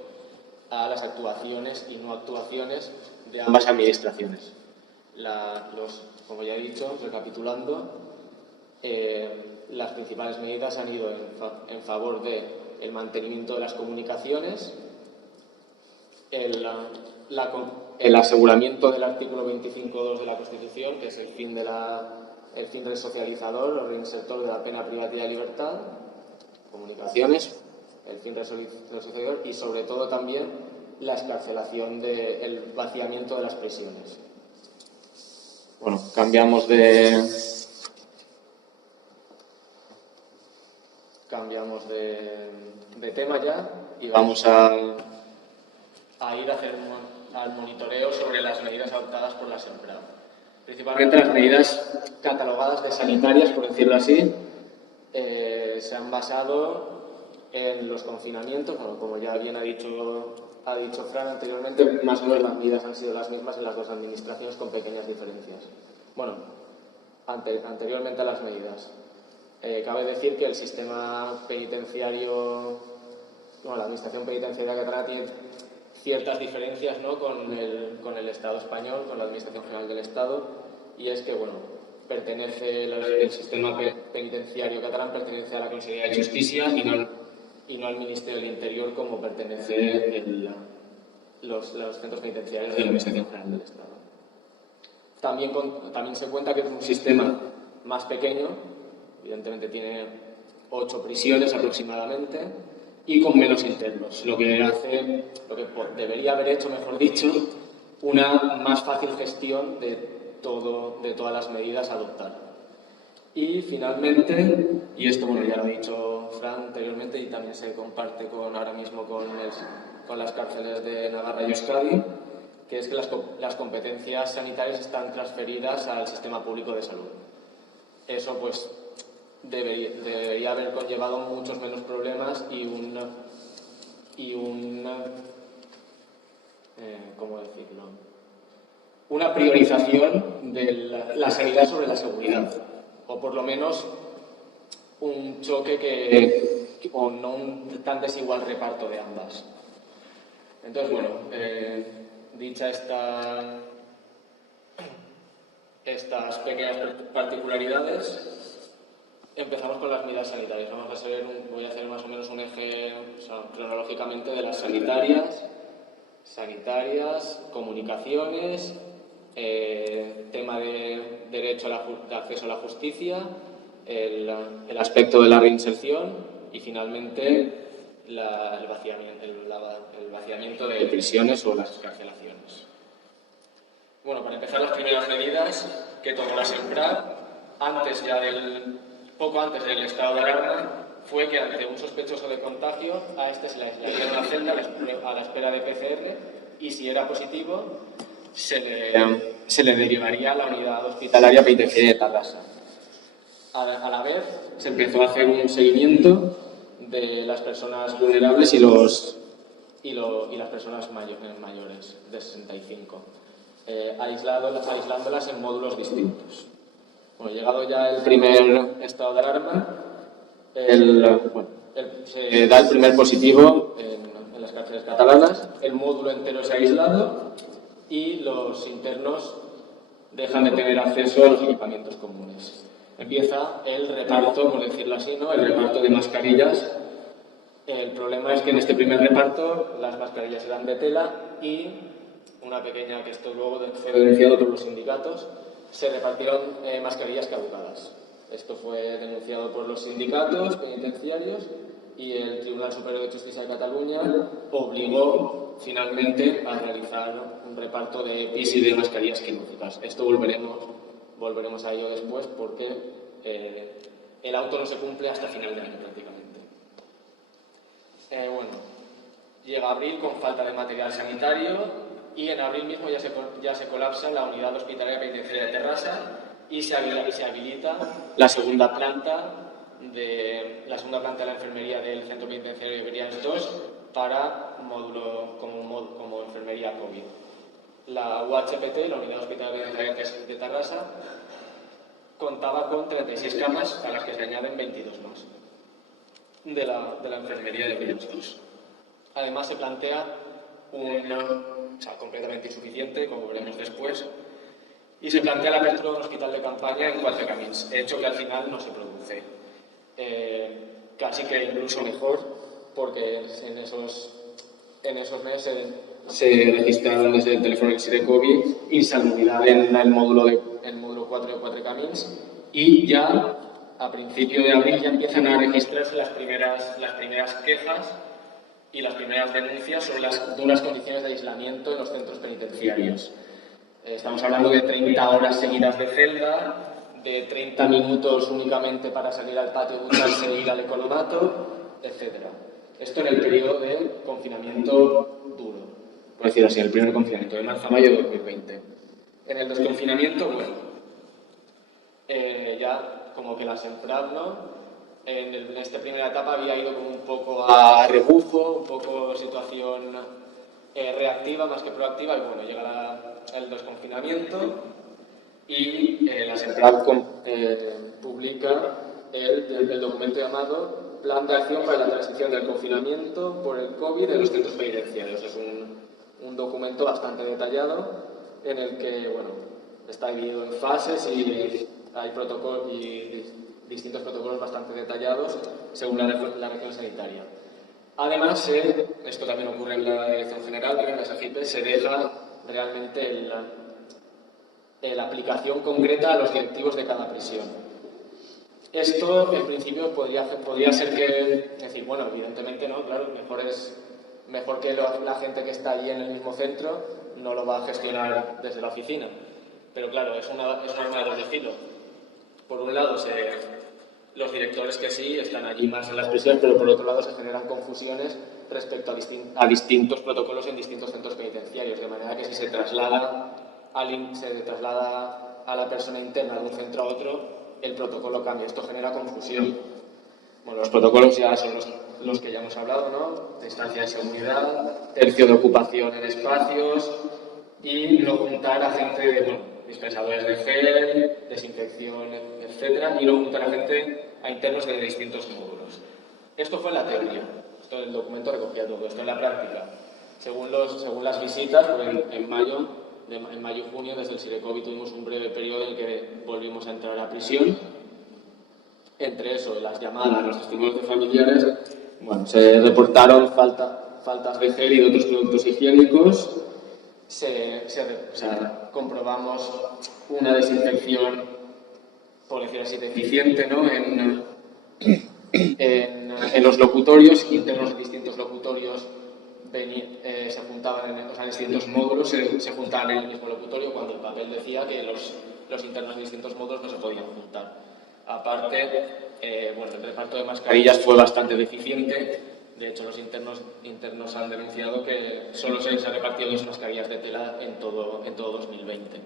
a las actuaciones y no actuaciones de ambas administraciones. Como ya he dicho, recapitulando, las principales medidas han ido en favor del mantenimiento de las comunicaciones, el aseguramiento del artículo 25.2 de la Constitución, que es el fin resocializador o reinsertor de la pena privativa de libertad, comunicaciones, el fin resocializador y sobre todo también la excarcelación el vaciamiento de las prisiones. Bueno, cambiamos de tema ya y vamos a ir a hacer al monitoreo sobre las medidas adoptadas por la SEMPRA. Principalmente las medidas catalogadas de sanitarias, por decirlo así, se han basado en los confinamientos. Bueno, como ya bien ha dicho Fran anteriormente, más o menos las medidas han sido las mismas en las dos administraciones con pequeñas diferencias. Bueno, anteriormente a las medidas. Cabe decir que el sistema penitenciario, la administración penitenciaria catalana tiene ciertas diferencias, ¿no?, con el Estado español, con la Administración General del Estado, y es que, el sistema penitenciario catalán pertenece a la Consejería de Justicia y no al Ministerio del Interior, como pertenece los centros penitenciarios de la Administración General del Estado. También se cuenta que es un sistema más pequeño, evidentemente tiene 8 prisiones aproximadamente, y con menos internos, lo que debería haber hecho, mejor dicho, una más fácil gestión de todas las medidas a adoptar. Y finalmente, y esto ya lo ha dicho Fran anteriormente y también se comparte ahora mismo con las cárceles de Navarra y Euskadi, que es que las competencias sanitarias están transferidas al sistema público de salud. Eso debería haber conllevado muchos menos problemas y ¿cómo decirlo? Una priorización de la sanidad sobre la seguridad, o por lo menos un choque o no un tan desigual reparto de ambas. Entonces, bueno, dicha estas pequeñas particularidades, empezamos con las medidas sanitarias. Voy a hacer más o menos un eje, o sea, cronológicamente, de las sanitarias, comunicaciones, tema de derecho de acceso a la justicia, el aspecto de la reinserción y finalmente el vaciamiento de prisiones o las excarcelaciones. Bueno, para empezar, las primeras medidas que tomó la SEMPRAD, poco antes del estado de alarma, fue que ante un sospechoso de contagio, a este se le aislaría en una celda a la espera de PCR y, si era positivo, se le derivaría a la unidad hospitalaria penitenciaria de Tarrasa. A la vez, se empezó a hacer un seguimiento de las personas vulnerables y las personas mayores de 65, aislándolas en módulos distintos. Bueno, llegado ya el primer estado de alarma, se da el primer positivo en las cárceles catalanas, el módulo entero es aislado y los internos dejan de tener acceso a los equipamientos comunes. Empieza el reparto, por decirlo así, ¿no? El reparto de mascarillas. El problema es que en este primer reparto las mascarillas eran de tela y una pequeña, que esto luego fue denunciado por los sindicatos, se repartieron mascarillas caducadas. Esto fue denunciado por los sindicatos penitenciarios y el Tribunal Superior de Justicia de Cataluña obligó finalmente a realizar un reparto de EPIs y de mascarillas quirúrgicas. Esto volveremos a ello después porque el auto no se cumple hasta final de año prácticamente. Bueno, llega abril con falta de material sanitario y en abril mismo ya se colapsa la unidad hospitalaria penitenciaria de Terrassa y se habilita la segunda planta de la enfermería del Centro Penitenciario de Brians II para módulo como enfermería COVID. La UHPT, la unidad hospitalaria penitenciaria de Terrassa, contaba con 36 camas a las que se añaden 22 más de la enfermería de Brians II. Además se plantea completamente insuficiente, como veremos después, y se plantea la apertura de un hospital de campaña en Quatre Camins, hecho que al final no se produce. Casi que incluso mejor, porque en esos meses se registraron desde el teléfono del Sirecovi insalubridad en el módulo 4 de Quatre Camins y ya a principio de abril ya empiezan a registrarse las primeras quejas y las primeras denuncias sobre las duras condiciones de aislamiento en los centros penitenciarios. Estamos hablando de 30 horas seguidas de celda, de 30 minutos únicamente para salir al patio, ducharse e ir al economato, etc. Esto en el periodo de confinamiento duro, por decirlo así, el primer confinamiento de marzo a mayo de 2020. En el desconfinamiento, bueno, ya como que la SEMPRAD, ¿no? En esta primera etapa había ido como un poco a rebufo, un poco situación reactiva más que proactiva, y bueno, llega el desconfinamiento y la SEMPRAD publica el documento llamado Plan de Acción para la Transición del Confinamiento por el COVID en los centros penitenciarios. Es un documento bastante detallado en el que, bueno, está dividido en fases y hay protocolos y distintos protocolos bastante detallados según la región sanitaria. Además, esto también ocurre en la Dirección General, pero en la SAGIP se deja realmente la aplicación concreta a los directivos de cada prisión. Esto, en principio, podría ser decir, bueno, evidentemente no, claro, mejor que la gente que está allí en el mismo centro no lo va a gestionar desde la oficina. Pero claro, es un arma de doble filo. Por un lado, los directores que sí están allí más en las prisiones, pero por otro lado se generan confusiones respecto a distintos protocolos en distintos centros penitenciarios, de manera que si se traslada a la persona interna de un centro a otro, el protocolo cambia. Esto genera confusión. Bueno, los protocolos ya son los que ya hemos hablado, ¿no? Distancia de seguridad, tercio de ocupación en espacios y no juntar a gente de, bueno, dispensadores de gel, desinfección, etcétera, y no juntar a gente, a internos de distintos módulos. Esto fue en la teoría. Esto el documento recogía todo. Esto en la práctica. Según las visitas, pues en mayo y junio, desde el SIRECOVI tuvimos un breve periodo en el que volvimos a entrar a prisión. Entre eso, las llamadas, los testimonios de familiares, bueno, se reportaron faltas de gel y de otros productos higiénicos. Comprobamos una desinfección, por decir así, deficiente, ¿no? En los locutorios, internos de distintos locutorios se juntaban en distintos módulos, se juntaban en el mismo locutorio cuando el papel decía que los internos de distintos módulos no se podían juntar. Aparte, bueno, el reparto de mascarillas fue bastante deficiente. De hecho, los internos han denunciado que solo se han repartido 2 mascarillas de tela en todo 2020.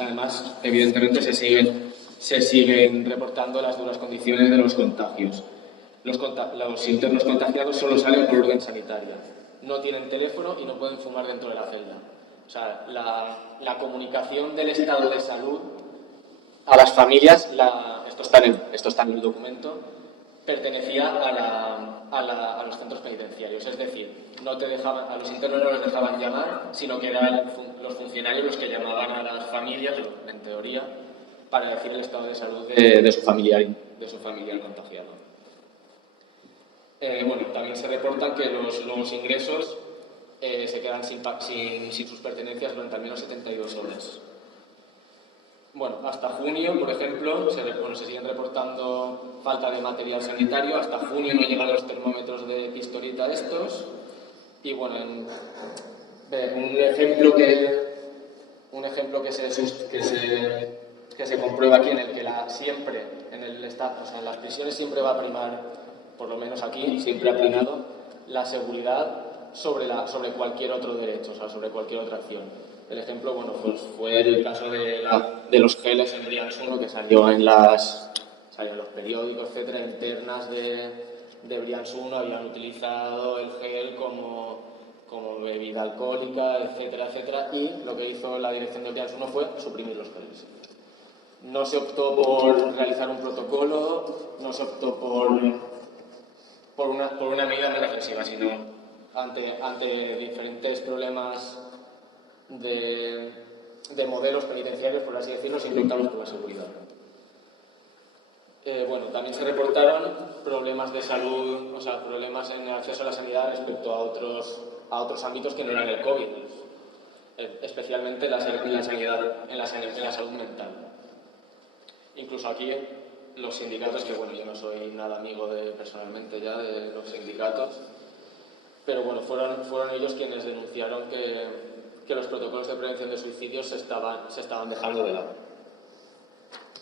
Además, evidentemente se siguen reportando las duras condiciones de los contagios. Los internos contagiados solo salen por orden sanitaria. No tienen teléfono y no pueden fumar dentro de la celda. O sea, la comunicación del estado de salud a las familias, esto está en el documento, pertenecía a los centros penitenciarios. Es decir, a los internos no les dejaban llamar, sino que eran los funcionarios los que llamaban a las familias, en teoría, para decir el estado de salud de su familiar contagiado. Bueno, también se reportan que los nuevos ingresos se quedan sin sus pertenencias durante al menos 72 horas. Bueno, hasta junio, por ejemplo, se siguen reportando falta de material sanitario. Hasta junio no llegan los termómetros de pistolita estos. Y bueno, un ejemplo que se comprueba aquí, en el que en las prisiones siempre va a primar, por lo menos aquí, siempre ha primado la seguridad sobre cualquier otro derecho, o sea, sobre cualquier otra acción. El ejemplo, bueno, pues fue el caso de los geles en Brians 1, que salió en los periódicos, etcétera, internas de Brians 1 habían utilizado el gel como bebida alcohólica, etcétera, etcétera, y lo que hizo la dirección de Brians 1 fue suprimir los geles. No se optó por realizar un protocolo, no se optó por una medida más agresiva, sino ante diferentes problemas de modelos penitenciarios, por así decirlo, se intentaron por la seguridad. Bueno, también se reportaron problemas de salud, o sea, problemas en el acceso a la sanidad respecto a otros ámbitos que no eran el COVID, especialmente en la salud mental. Incluso aquí los sindicatos, que bueno, yo no soy nada amigo personalmente ya de los sindicatos, pero bueno, fueron ellos quienes denunciaron que los protocolos de prevención de suicidios se estaban dejando de lado.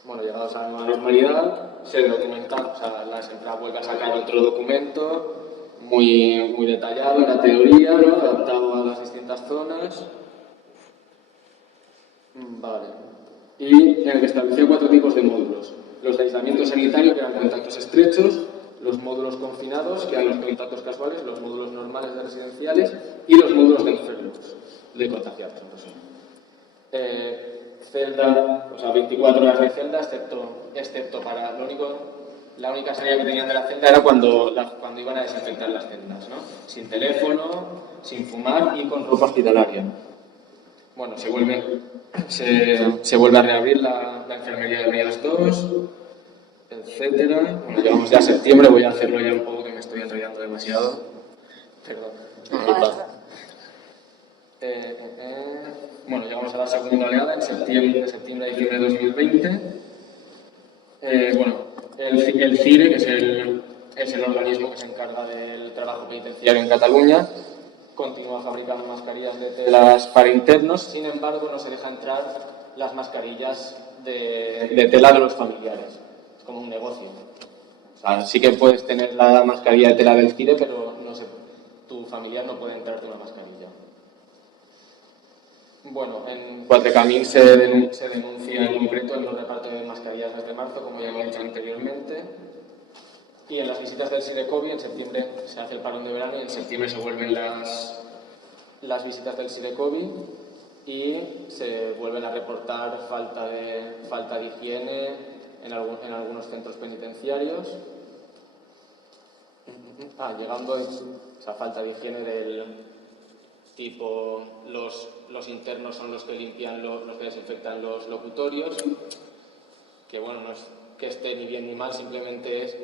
Bueno, llegados a la nueva normalidad, se documenta, o sea, la SEMPRA vuelve a sacar otro documento muy detallado en la teoría, ¿no? Adaptado a las distintas zonas. Vale. Y en el que establecía 4 tipos de módulos. Los de aislamiento sanitario, que eran contactos estrechos, los módulos confinados, que eran los contactos casuales, los módulos normales de residenciales y los módulos de enfermos, de contagiados. Celda, o sea, 24 horas de celda, excepto para la única salida que tenían de la celda era cuando iban a desinfectar las celdas, ¿no? Sin teléfono, sin fumar y con ropa hospitalaria. Bueno, se vuelve a reabrir la enfermería de Brians 2, etcétera. Bueno, llegamos ya a septiembre, voy a hacerlo ya un poco que me estoy enrollando demasiado. Perdón. Bueno, llegamos a la segunda oleada en septiembre a diciembre de 2020. Bueno, el CIRE, que es el organismo que se encarga del trabajo penitenciario en Cataluña, continúa fabricando mascarillas de telas para internos. Sin embargo, no se deja entrar las mascarillas de tela de los familiares. Es como un negocio. O sea, sí que puedes tener la mascarilla de tela del CIRE, pero tu familiar no puede entrarte una mascarilla. Bueno, en Cuatrecamín se denuncia en concreto el no reparto de mascarillas desde marzo, como ya hemos dicho anteriormente. Y en las visitas del SIRECOVI, en septiembre se hace el parón de verano y en septiembre se vuelven las visitas del SIRECOVI y se vuelven a reportar falta de higiene en algunos centros penitenciarios. Llegando esa falta de higiene del tipo, los internos son los que limpian, los que desinfectan los locutorios, que bueno, no es que esté ni bien ni mal, simplemente es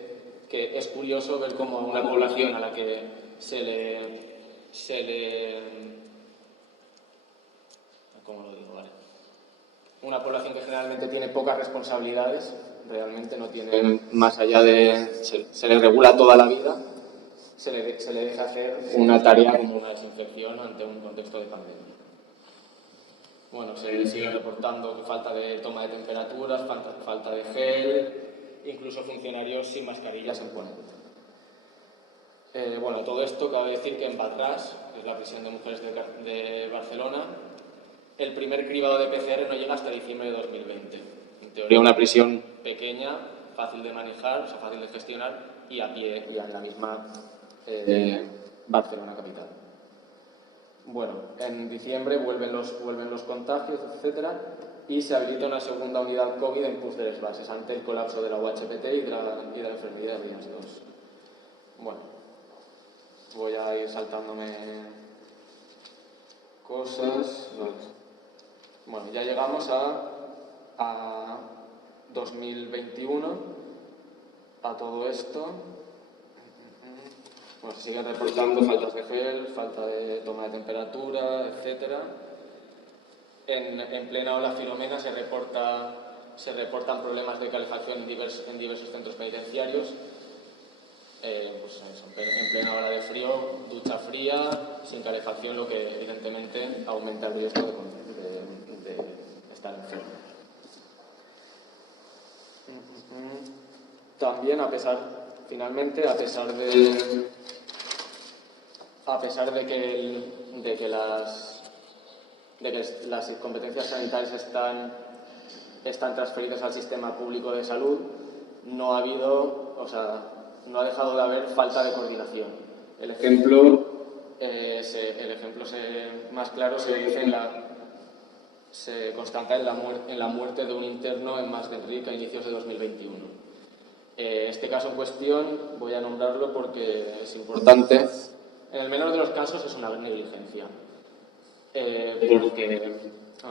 que es curioso ver cómo a una población a la que se le ¿cómo lo digo? Vale. Una población que generalmente tiene pocas responsabilidades, realmente no tiene, más allá de, se le regula toda la vida, se le deja hacer una tarea como una desinfección ante un contexto de pandemia. Bueno, se sigue reportando falta de toma de temperaturas, falta de gel, incluso funcionarios sin mascarillas en Ponent. Bueno, todo esto cabe decir que en Batràs, que es la prisión de mujeres de Barcelona, el primer cribado de PCR no llega hasta diciembre de 2020. En teoría una prisión pequeña, fácil de manejar, o sea, fácil de gestionar y a pie y en la misma Barcelona capital. Bueno, en diciembre vuelven los contagios, etcétera, y se habilita una segunda unidad COVID en Puig de les Basses ante el colapso de la UHPT y de la enfermería de Brians 2. Bueno, voy a ir saltándome cosas. Bueno, ya llegamos a 2021, a todo esto. Bueno, se siguen reportando faltas de gel, falta de toma de temperatura, etc. En plena ola Filomena se reportan problemas de calefacción en diversos centros penitenciarios. Pues eso, en plena hora de frío, ducha fría, sin calefacción, lo que evidentemente aumenta el riesgo de estar enfermo. También, a pesar de que las competencias sanitarias están transferidas al sistema público de salud, no ha dejado de haber falta de coordinación. El ejemplo más claro se constata en la muerte de un interno en Mas d'Enric a inicios de 2021. Este caso en cuestión voy a nombrarlo porque es importante. En el menor de los casos es una negligencia. Porque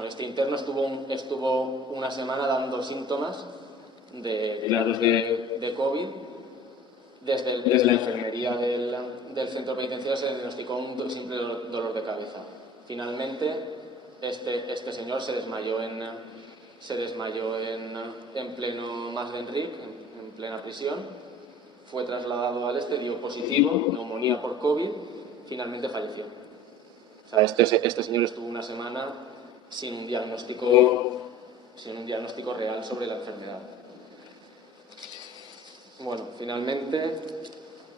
este interno estuvo una semana dando síntomas claros de COVID. Desde la enfermería del centro penitenciario se diagnosticó un simple dolor de cabeza. Finalmente, este señor se desmayó en pleno Mas d'Enric, en plena prisión. Fue trasladado dio positivo, neumonía por COVID, finalmente falleció. O sea, este señor estuvo una semana sin un diagnóstico real sobre la enfermedad. Bueno, finalmente,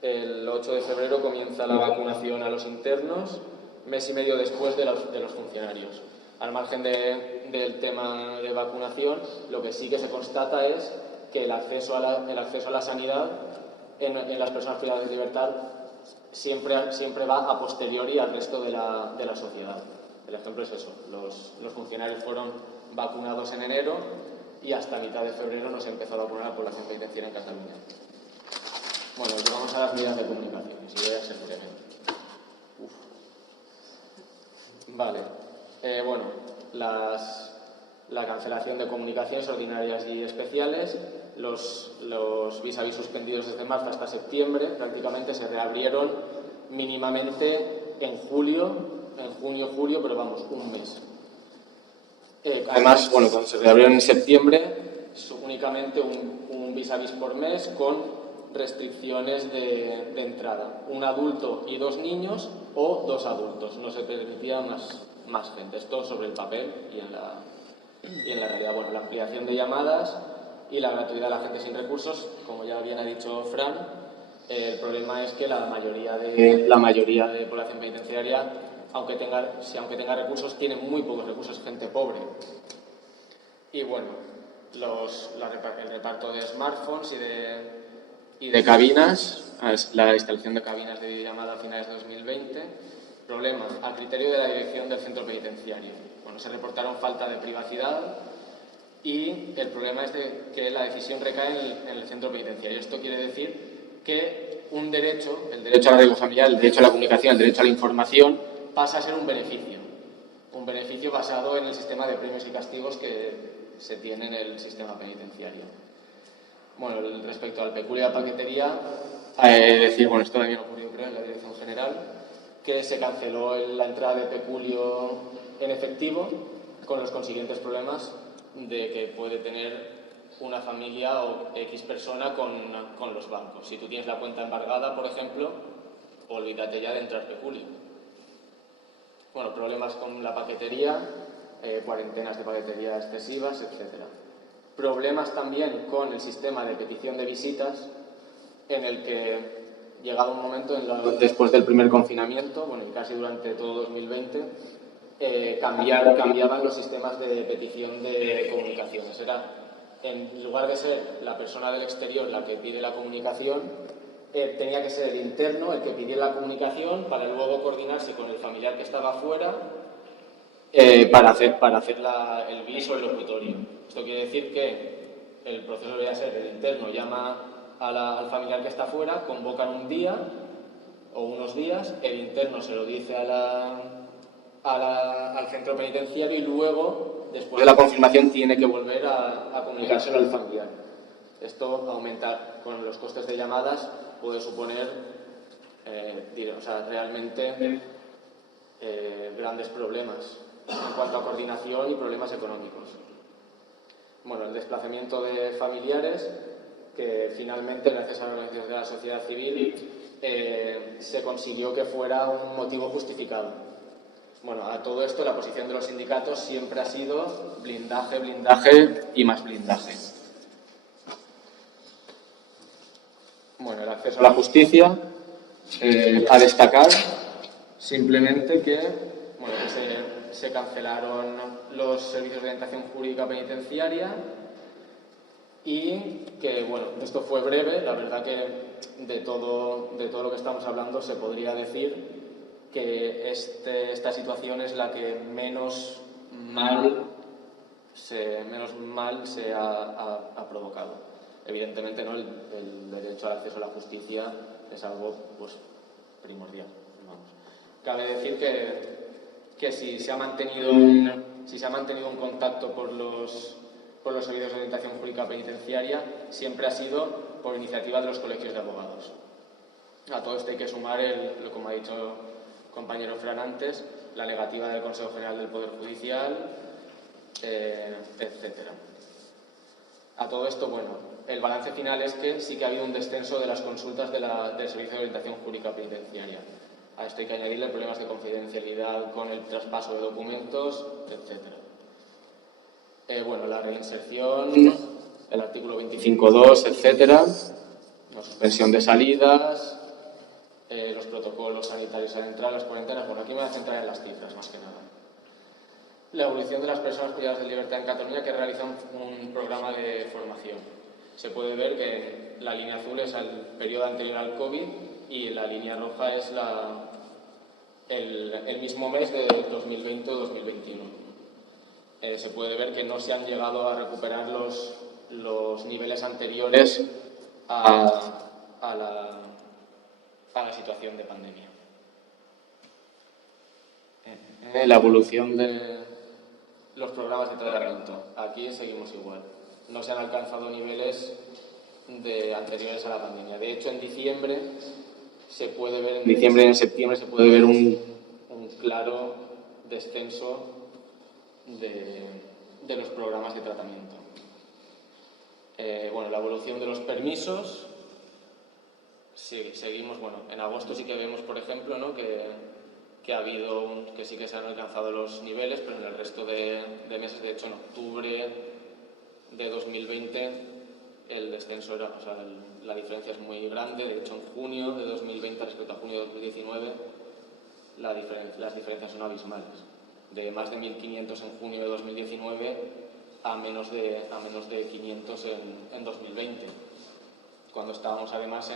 el 8 de febrero comienza la vacunación a los internos, mes y medio después de los funcionarios. Al margen del tema de vacunación, lo que sí que se constata es que el acceso a la sanidad en las personas privadas de libertad siempre va a posteriori al resto de la sociedad. El ejemplo es eso, los funcionarios fueron vacunados en enero y hasta mitad de febrero no se empezó a vacunar a la población penitenciaria en Cataluña. Bueno, llegamos a las medidas de comunicación, y voy a ser breve. Vale, bueno, la cancelación de comunicaciones ordinarias y especiales, los vis-a-vis suspendidos desde marzo hasta septiembre, prácticamente se reabrieron mínimamente en junio, julio, pero vamos, un mes. Además, bueno, cuando se reabrieron en septiembre, únicamente un vis-a-vis por mes con restricciones de entrada. Un adulto y 2 niños o 2 adultos. No se permitía más gente. Esto sobre el papel y en la realidad. Bueno, la ampliación de llamadas y la gratuidad a la gente sin recursos, como ya bien ha dicho Fran, el problema es que la mayoría de población penitenciaria aunque tenga recursos, tiene muy pocos recursos, gente pobre. Y bueno, el reparto de smartphones y de cabinas, la instalación de cabinas de videollamada a finales de 2020. Problema, a criterio de la dirección del centro penitenciario. Bueno, se reportaron falta de privacidad y el problema es que la decisión recae en el centro penitenciario. Esto quiere decir que un derecho, el derecho a la vida familiar, el derecho a la comunicación, el derecho a la información, pasa a ser un beneficio basado en el sistema de premios y castigos que se tiene en el sistema penitenciario. Bueno, respecto al peculio de paquetería, decir, bueno, esto también ocurrió creo en la Dirección General, que se canceló la entrada de peculio en efectivo con los consiguientes problemas de que puede tener una familia o X persona con los bancos. Si tú tienes la cuenta embargada, por ejemplo, olvídate ya de entrar peculio. Bueno, problemas con la paquetería, cuarentenas de paquetería excesivas, etc. Problemas también con el sistema de petición de visitas, en el que, llegado un momento, después del primer confinamiento, bueno, y casi durante todo 2020, cambiaban los sistemas de petición de comunicaciones. En lugar de ser la persona del exterior la que pide la comunicación, tenía que ser el interno el que pidiera la comunicación para luego coordinarse con el familiar que estaba fuera para hacer el bis o el locutorio. Esto quiere decir que el proceso debería ser: el interno llama al familiar que está fuera, convocan un día o unos días, el interno se lo dice al centro penitenciario y luego, después de la confirmación, tiene que volver a comunicárselo al familiar. Esto aumenta con los costes de llamadas, puede suponer realmente grandes problemas en cuanto a coordinación y problemas económicos. Bueno, el desplazamiento de familiares, que finalmente, gracias a la organización de la sociedad civil, se consiguió que fuera un motivo justificado. Bueno, a todo esto la posición de los sindicatos siempre ha sido blindaje, blindaje y más blindaje. Bueno, el acceso a la justicia, a destacar simplemente que se cancelaron los servicios de orientación jurídica penitenciaria y que, bueno, esto fue breve. La verdad que de todo lo que estamos hablando se podría decir que esta situación es la que menos mal se ha provocado. Evidentemente, ¿no? El derecho al acceso a la justicia es algo primordial. Vamos. Cabe decir que si se ha mantenido un contacto por los servicios de orientación jurídica penitenciaria, siempre ha sido por iniciativa de los colegios de abogados. A todo esto hay que sumar, como ha dicho el compañero Fran antes, la negativa del Consejo General del Poder Judicial, etc. A todo esto, bueno, el balance final es que sí que ha habido un descenso de las consultas del Servicio de Orientación Jurídica Penitenciaria. A esto hay que añadirle problemas de confidencialidad con el traspaso de documentos, etc. Bueno, la reinserción, el artículo 25.2, etc. La suspensión de salidas, los protocolos sanitarios al entrar, las cuarentenas. Bueno, aquí me voy a centrar en las cifras, más que nada. La evolución de las personas privadas de libertad en Cataluña, que realizan un programa de formación. Se puede ver que la línea azul es el periodo anterior al COVID y la línea roja es el mismo mes de 2020 o 2021. Se puede ver que no se han llegado a recuperar los niveles anteriores a la situación de pandemia. La evolución de los programas de tratamiento. Aquí seguimos igual. No se han alcanzado niveles anteriores a la pandemia. De hecho, en diciembre y en septiembre se puede ver un claro descenso de los programas de tratamiento. Bueno, la evolución de los permisos. Sí, seguimos, bueno, en agosto sí que vemos, por ejemplo, ¿no? que sí que se han alcanzado los niveles, pero en el resto de meses, de hecho en octubre de 2020 el descenso la diferencia es muy grande. De hecho, en junio de 2020 respecto a junio de 2019 las diferencias son abismales. De más de 1.500 en junio de 2019 a menos de 500 en 2020, cuando estábamos además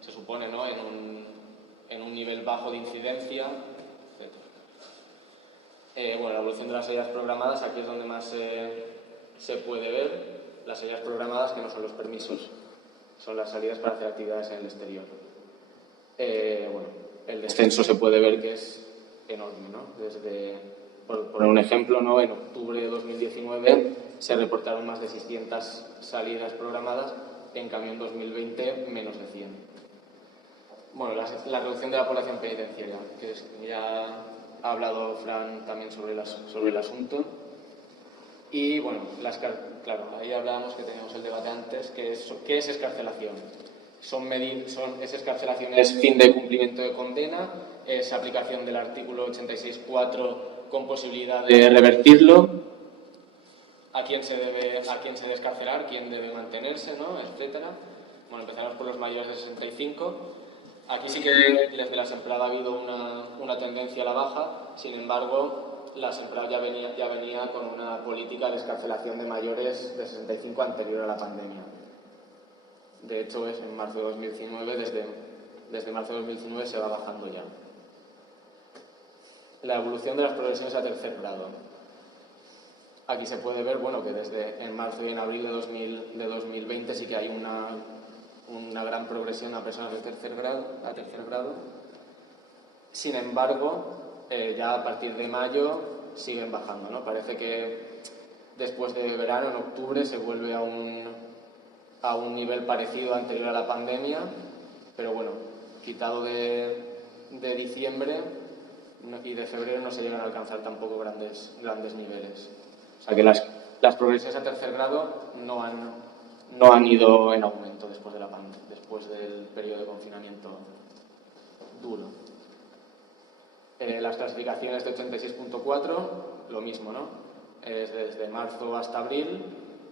se supone, ¿no?, en un nivel bajo de incidencia, etc. Bueno, la evolución de las salidas programadas, aquí es donde más se puede ver. Las salidas programadas, que no son los permisos, son las salidas para hacer actividades en el exterior. Bueno, el descenso se puede ver que es enorme, ¿no? Por poner un ejemplo, ¿no?, en octubre de 2019 se reportaron más de 600 salidas programadas, en cambio en 2020 menos de 100. Bueno, la reducción de la población penitenciaria, que ya ha hablado Fran también sobre el asunto. Y bueno, claro, ahí hablábamos que teníamos el debate antes, ¿qué es excarcelación? Es excarcelación, es fin de cumplimiento de condena, es aplicación del artículo 86.4 con posibilidad de revertirlo, a quién se debe descarcelar, quién debe mantenerse, ¿no?, etcétera. Bueno, empezamos por los mayores de 65. Aquí sí que desde la SEMPRAD ha habido una tendencia a la baja, sin embargo, la SEMPRAD ya venía con una política de excarcelación de mayores de 65 anterior a la pandemia. De hecho, es en marzo de 2019, desde marzo de 2019 se va bajando ya. La evolución de las progresiones a tercer grado. Aquí se puede ver, bueno, que desde en marzo y en abril de 2020 sí que hay una gran progresión a personas de tercer grado. Sin embargo, ya a partir de mayo siguen bajando, ¿no? Parece que después de verano, en octubre, se vuelve a un nivel parecido anterior a la pandemia, pero bueno, quitado de diciembre y de febrero no se llegan a alcanzar tampoco grandes niveles. O sea que las progresiones a tercer grado no han ido en aumento después del periodo de confinamiento duro. Las clasificaciones de 86.4, lo mismo, ¿no? Es desde marzo hasta abril.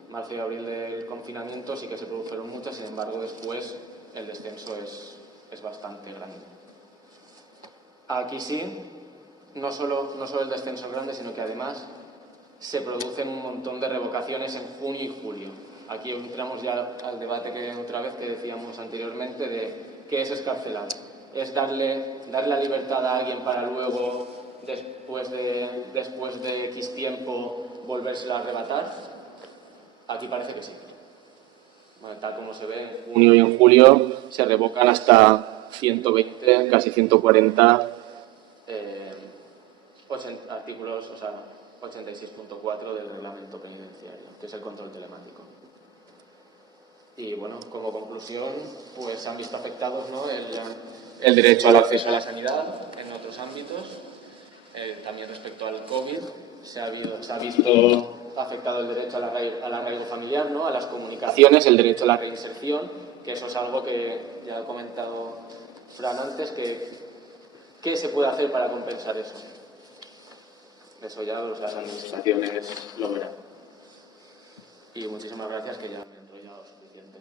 Marzo y abril del confinamiento sí que se produjeron muchas, sin embargo después el descenso es bastante grande. Aquí sí, no solo el descenso es grande, sino que además se producen un montón de revocaciones en junio y julio. Aquí entramos ya al debate que otra vez que decíamos anteriormente de qué es excarcelar. ¿Es darle la libertad a alguien para luego, después de X tiempo, volvérsela a arrebatar? Aquí parece que sí. Bueno, tal como se ve, en junio y en julio se revocan hasta 120, casi 140 artículos, o sea, 86.4 del reglamento penitenciario, que es el control telemático. Y bueno, como conclusión, pues se han visto afectados, ¿no?, el derecho al acceso a la sanidad en otros ámbitos, también respecto al COVID, se ha visto afectado el derecho al arraigo familiar, ¿no?, a las comunicaciones, el derecho a la reinserción, que eso es algo que ya ha comentado Fran antes, ¿qué se puede hacer para compensar eso? Eso ya las administraciones lo verán. Y muchísimas gracias, que ya me he enrollado suficiente.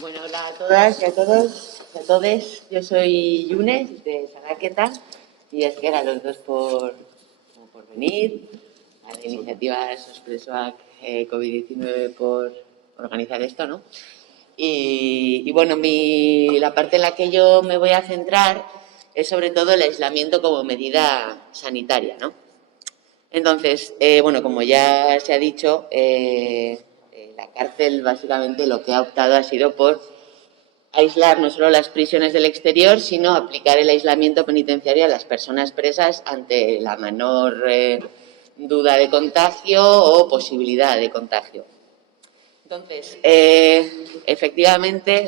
Bueno, hola a todas y a todos, a todes. Yo soy Yunes, de Saraqueta, y es que a los dos por venir, a la iniciativa Sospresoac COVID-19 por organizar esto, ¿no? Y bueno, la parte en la que yo me voy a centrar es sobre todo el aislamiento como medida sanitaria, ¿no? Entonces, bueno, como ya se ha dicho, la cárcel básicamente lo que ha optado ha sido por aislar no solo las prisiones del exterior, sino aplicar el aislamiento penitenciario a las personas presas ante la menor duda de contagio o posibilidad de contagio. Entonces, efectivamente,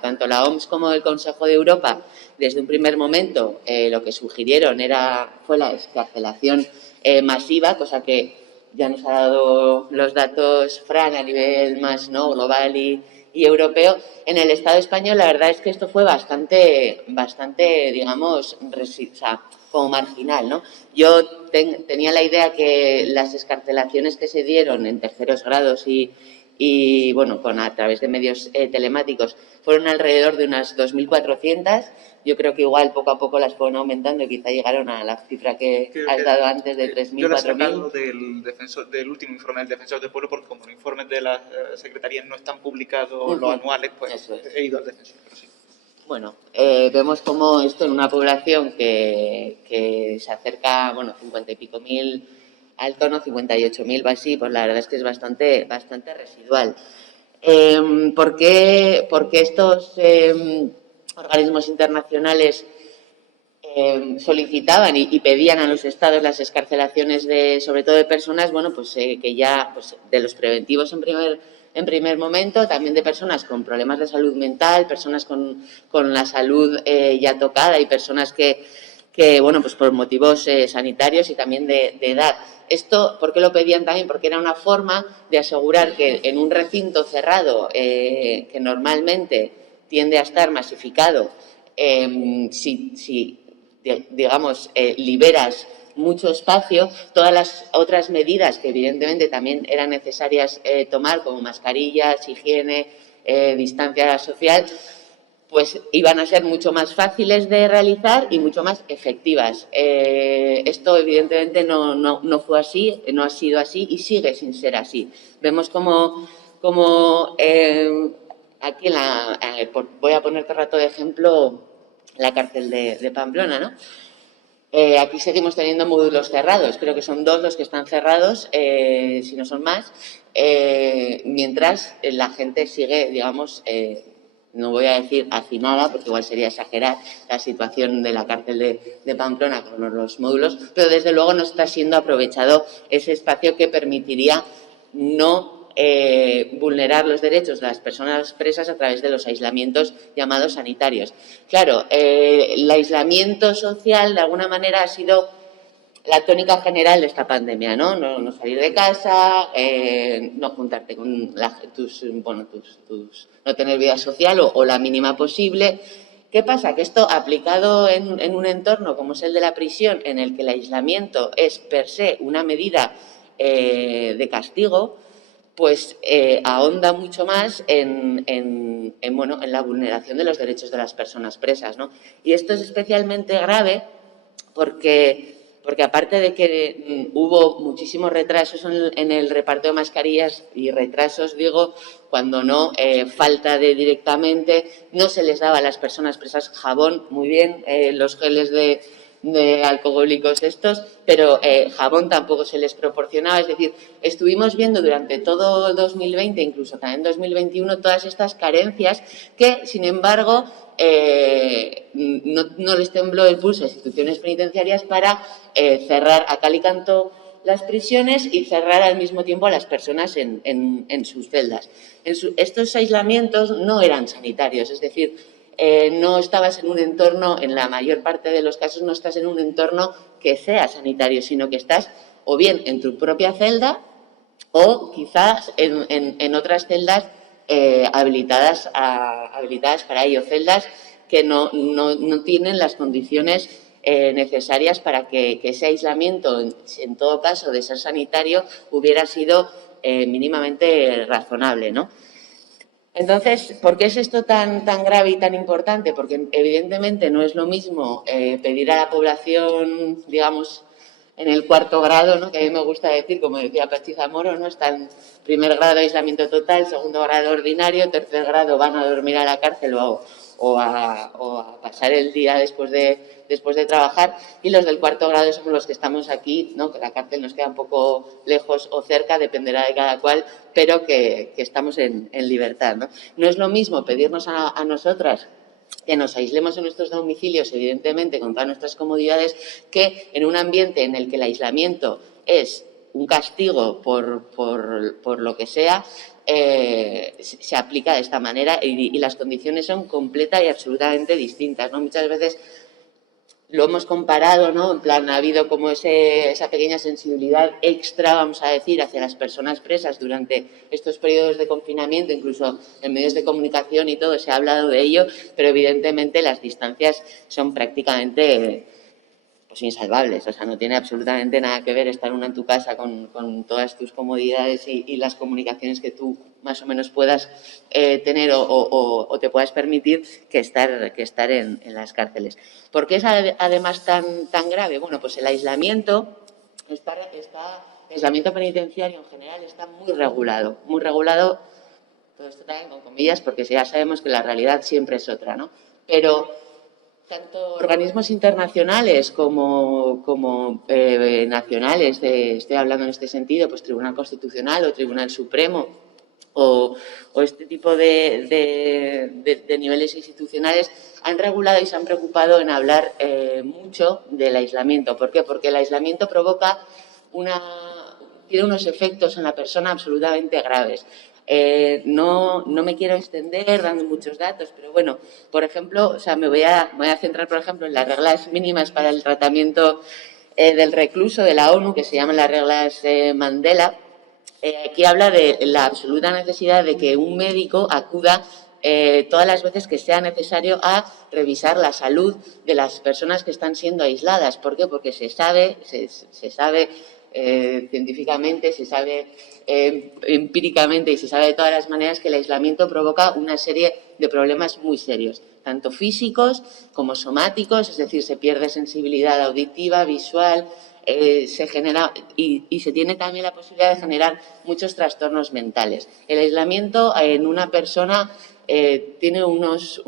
tanto la OMS como el Consejo de Europa, desde un primer momento, lo que sugirieron fue la excarcelación masiva, cosa que ya nos ha dado los datos Fran a nivel más, ¿no?, global y europeo. En el Estado español, la verdad es que esto fue bastante, digamos, marginal, ¿no? Yo tenía la idea que las excarcelaciones que se dieron en terceros grados y bueno, a través de medios telemáticos, fueron alrededor de unas 2.400. Yo creo que igual poco a poco las fueron aumentando y quizá llegaron a la cifra que has dado antes de 3.000, 4.000. Yo lo he sacado del último informe del Defensor del Pueblo, porque como los informes de las secretarías no están publicados los anuales, pues he ido al Defensor, pero sí. Bueno, vemos como esto en una población que se acerca, 50 y pico mil al tono, 58.000 va así, pues la verdad es que es bastante residual. ¿Por qué estos organismos internacionales solicitaban y pedían a los estados las excarcelaciones sobre todo de personas, que ya, de los preventivos en primer momento, también de personas con problemas de salud mental, personas con la salud ya tocada y personas que por motivos sanitarios y también de edad. Esto, ¿por qué lo pedían también? Porque era una forma de asegurar que en un recinto cerrado, que normalmente tiende a estar masificado, si liberas mucho espacio, todas las otras medidas que evidentemente también eran necesarias tomar, como mascarillas, higiene, distancia social, pues iban a ser mucho más fáciles de realizar y mucho más efectivas. Esto evidentemente no fue así, no ha sido así y sigue sin ser así. Vemos como aquí voy a poner todo el rato de ejemplo la cárcel de Pamplona, ¿no? Aquí seguimos teniendo módulos cerrados, creo que son 2 los que están cerrados, si no son más, mientras la gente sigue, no voy a decir hacinada, porque igual sería exagerar la situación de la cárcel de Pamplona con los módulos, pero desde luego no está siendo aprovechado ese espacio que permitiría no vulnerar los derechos de las personas presas a través de los aislamientos llamados sanitarios. Claro, el aislamiento social de alguna manera ha sido la tónica general de esta pandemia, ¿no? No salir de casa, no juntarte con no tener vida social o la mínima posible. ¿Qué pasa? Que esto aplicado en un entorno como es el de la prisión, en el que el aislamiento es per se una medida de castigo, pues ahonda mucho más en la vulneración de los derechos de las personas presas, ¿no? Y esto es especialmente grave porque aparte de que hubo muchísimos retrasos en el reparto de mascarillas, y retrasos, digo, cuando no, falta de directamente, no se les daba a las personas presas jabón, muy bien, los geles de alcohólicos estos, pero jabón tampoco se les proporcionaba. Es decir, estuvimos viendo durante todo 2020, incluso también 2021, todas estas carencias que, sin embargo, no les tembló el pulso a instituciones penitenciarias para cerrar a cal y canto las prisiones y cerrar al mismo tiempo a las personas en sus celdas. Estos aislamientos no eran sanitarios, es decir, no estabas en un entorno, en la mayor parte de los casos no estás en un entorno que sea sanitario, sino que estás o bien en tu propia celda o quizás en otras celdas habilitadas para ello, celdas que no tienen las condiciones necesarias para que ese aislamiento, en todo caso de ser sanitario, hubiera sido mínimamente razonable, ¿no? Entonces, ¿por qué es esto tan grave y tan importante? Porque evidentemente no es lo mismo pedir a la población, digamos, en el 4º grado, ¿no? Que a mí me gusta decir, como decía Pachi Zamora, ¿no? Está en primer grado de aislamiento total, 2º grado ordinario, 3er grado van a dormir a la cárcel o a pasar el día después de trabajar, y los del 4º grado somos los que estamos aquí, ¿no? Que la cárcel nos queda un poco lejos o cerca, dependerá de cada cual, pero que estamos en libertad, ¿no? No es lo mismo pedirnos a nosotras que nos aislemos en nuestros domicilios, evidentemente, con todas nuestras comodidades, que en un ambiente en el que el aislamiento es un castigo por lo que sea, se aplica de esta manera y las condiciones son completa y absolutamente distintas, ¿no? Muchas veces lo hemos comparado, ¿no? En plan, ha habido como esa pequeña sensibilidad extra, vamos a decir, hacia las personas presas durante estos periodos de confinamiento, incluso en medios de comunicación y todo se ha hablado de ello, pero evidentemente las distancias son prácticamente pues insalvables. O sea, no tiene absolutamente nada que ver estar una en tu casa con todas tus comodidades y las comunicaciones que tú más o menos puedas tener o te puedas permitir que estar en las cárceles. ¿Por qué es además tan grave? Bueno, pues el aislamiento el aislamiento penitenciario en general está muy regulado, todo esto también con comillas, porque ya sabemos que la realidad siempre es otra, ¿no? Pero tanto organismos internacionales como nacionales, estoy hablando en este sentido, pues Tribunal Constitucional o Tribunal Supremo o este tipo de niveles institucionales han regulado y se han preocupado en hablar mucho del aislamiento. ¿Por qué? Porque el aislamiento tiene unos efectos en la persona absolutamente graves. No me quiero extender dando muchos datos, pero bueno, por ejemplo, o sea, me voy a centrar, por ejemplo, en las reglas mínimas para el tratamiento del recluso de la ONU, que se llaman las reglas Mandela. Aquí habla de la absoluta necesidad de que un médico acuda todas las veces que sea necesario a revisar la salud de las personas que están siendo aisladas. ¿Por qué? Porque se sabe científicamente, se sabe empíricamente y se sabe de todas las maneras que el aislamiento provoca una serie de problemas muy serios, tanto físicos como somáticos, es decir, se pierde sensibilidad auditiva, visual, se genera y se tiene también la posibilidad de generar muchos trastornos mentales. El aislamiento en una persona tiene unas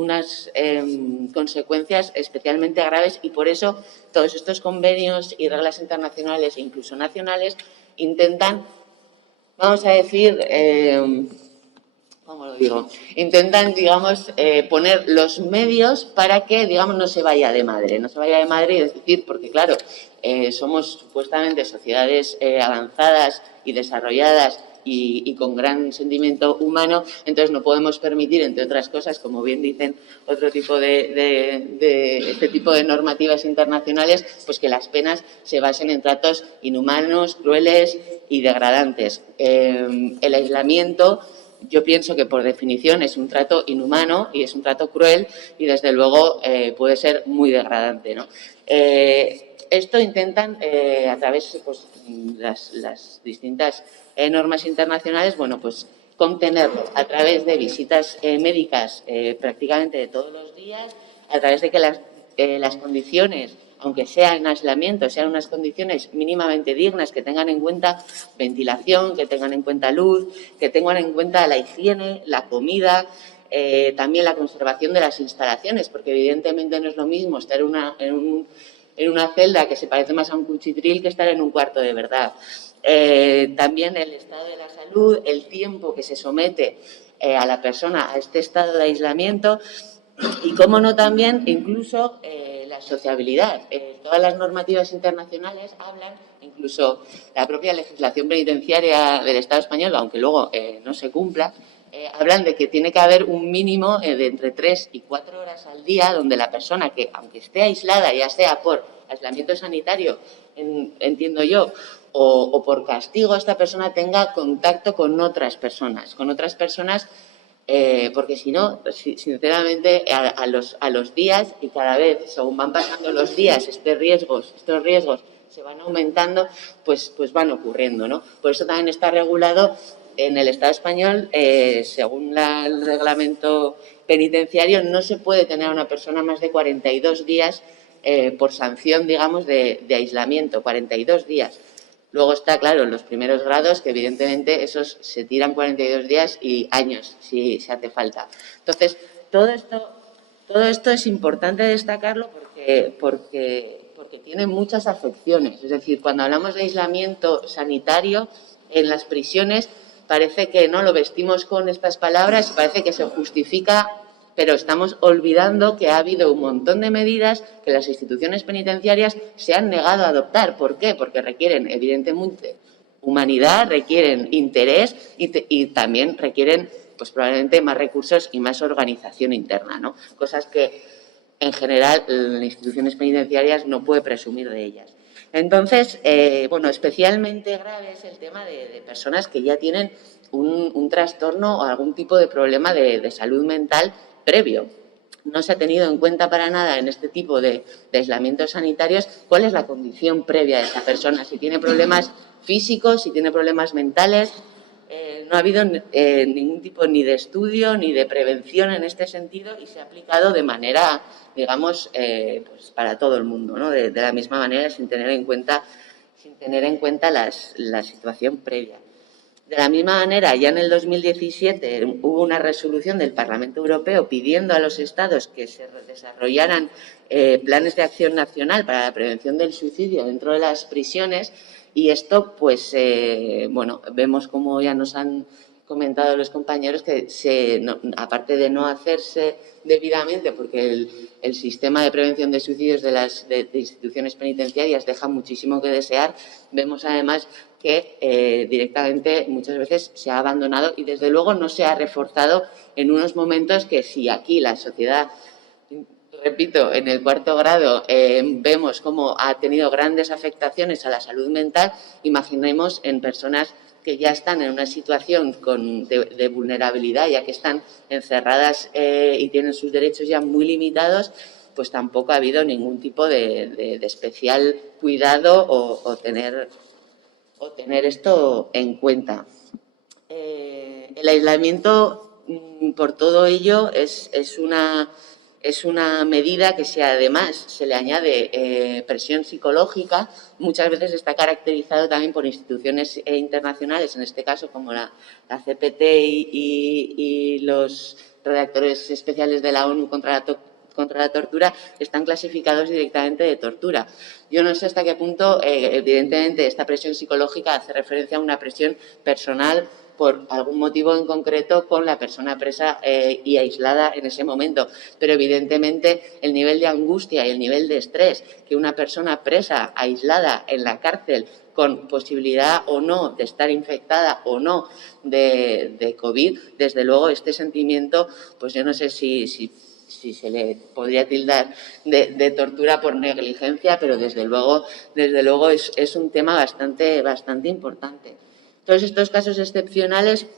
consecuencias especialmente graves y por eso todos estos convenios y reglas internacionales e incluso nacionales intentan, vamos a decir, ¿cómo lo digo? Intentan, digamos, poner los medios para que, digamos, no se vaya de madre. No se vaya de madre, y es decir, porque, claro, somos supuestamente sociedades avanzadas y desarrolladas y con gran sentimiento humano, entonces no podemos permitir, entre otras cosas, como bien dicen otro tipo este tipo de normativas internacionales, pues que las penas se basen en tratos inhumanos, crueles y degradantes. El aislamiento, yo pienso que por definición es un trato inhumano y es un trato cruel y desde luego puede ser muy degradante, ¿no? Esto intentan a través pues, las distintas normas internacionales, bueno, pues contenerlo a través de visitas médicas prácticamente de todos los días, a través de que las condiciones, aunque sea en aislamiento, sean unas condiciones mínimamente dignas, que tengan en cuenta ventilación, que tengan en cuenta luz, que tengan en cuenta la higiene, la comida, también la conservación de las instalaciones, porque evidentemente no es lo mismo estar en una celda que se parece más a un cuchitril que estar en un cuarto de verdad. También el estado de la salud, el tiempo que se somete a la persona a este estado de aislamiento y, cómo no, también incluso la sociabilidad. Todas las normativas internacionales hablan, incluso la propia legislación penitenciaria del Estado español, aunque luego no se cumpla, hablan de que tiene que haber un mínimo de entre 3 y 4 horas al día donde la persona que, aunque esté aislada, ya sea por aislamiento sanitario, entiendo yo, o por castigo, esta persona tenga contacto con otras personas, porque si no, sinceramente, a los días, y cada vez, según van pasando los días, estos riesgos se van aumentando, pues van ocurriendo, ¿no? Por eso también está regulado en el Estado español, según el reglamento penitenciario, no se puede tener a una persona más de 42 días por sanción, digamos, de aislamiento, 42 días. Luego está, claro, los primeros grados, que evidentemente esos se tiran 42 días y años, si se hace falta. Entonces, todo esto es importante destacarlo porque tiene muchas afecciones. Es decir, cuando hablamos de aislamiento sanitario en las prisiones, parece que no lo vestimos con estas palabras y parece que se justifica, pero estamos olvidando que ha habido un montón de medidas que las instituciones penitenciarias se han negado a adoptar. ¿Por qué? Porque requieren, evidentemente, humanidad, requieren interés y también requieren, pues probablemente, más recursos y más organización interna, ¿no? Cosas que, en general, las instituciones penitenciarias no puede presumir de ellas. Entonces, bueno, especialmente grave es el tema de personas que ya tienen un trastorno o algún tipo de problema de salud mental previo. no se ha tenido en cuenta para nada en este tipo de aislamientos sanitarios cuál es la condición previa de esa persona, si tiene problemas físicos, si tiene problemas mentales. No ha habido ningún tipo ni de estudio ni de prevención en este sentido y se ha aplicado de manera, digamos, pues para todo el mundo, ¿no? De la misma manera, sin tener en cuenta la situación previa. De la misma manera, ya en el 2017 hubo una resolución del Parlamento Europeo pidiendo a los Estados que se desarrollaran planes de acción nacional para la prevención del suicidio dentro de las prisiones y esto, pues, bueno, vemos como ya nos han comentado los compañeros que aparte de no hacerse debidamente, porque el sistema de prevención de suicidios de instituciones penitenciarias deja muchísimo que desear, vemos además que directamente muchas veces se ha abandonado y desde luego no se ha reforzado en unos momentos que si aquí la sociedad, repito, en el 4º grado vemos cómo ha tenido grandes afectaciones a la salud mental, imaginemos en personas que ya están en una situación de vulnerabilidad, ya que están encerradas y tienen sus derechos ya muy limitados, pues tampoco ha habido ningún tipo de especial cuidado o tener esto en cuenta. El aislamiento, por todo ello, es una medida que si además se le añade presión psicológica, muchas veces está caracterizado también por instituciones internacionales, en este caso como la CPT y los redactores especiales de la ONU contra la tortura, están clasificados directamente de tortura. Yo no sé hasta qué punto, evidentemente, esta presión psicológica hace referencia a una presión personal por algún motivo en concreto con la persona presa y aislada en ese momento. Pero, evidentemente, el nivel de angustia y el nivel de estrés que una persona presa, aislada en la cárcel, con posibilidad o no de estar infectada o no de COVID, desde luego este sentimiento, pues yo no sé si se le podría tildar de tortura por negligencia, pero desde luego es un tema bastante importante. Todos estos casos excepcionales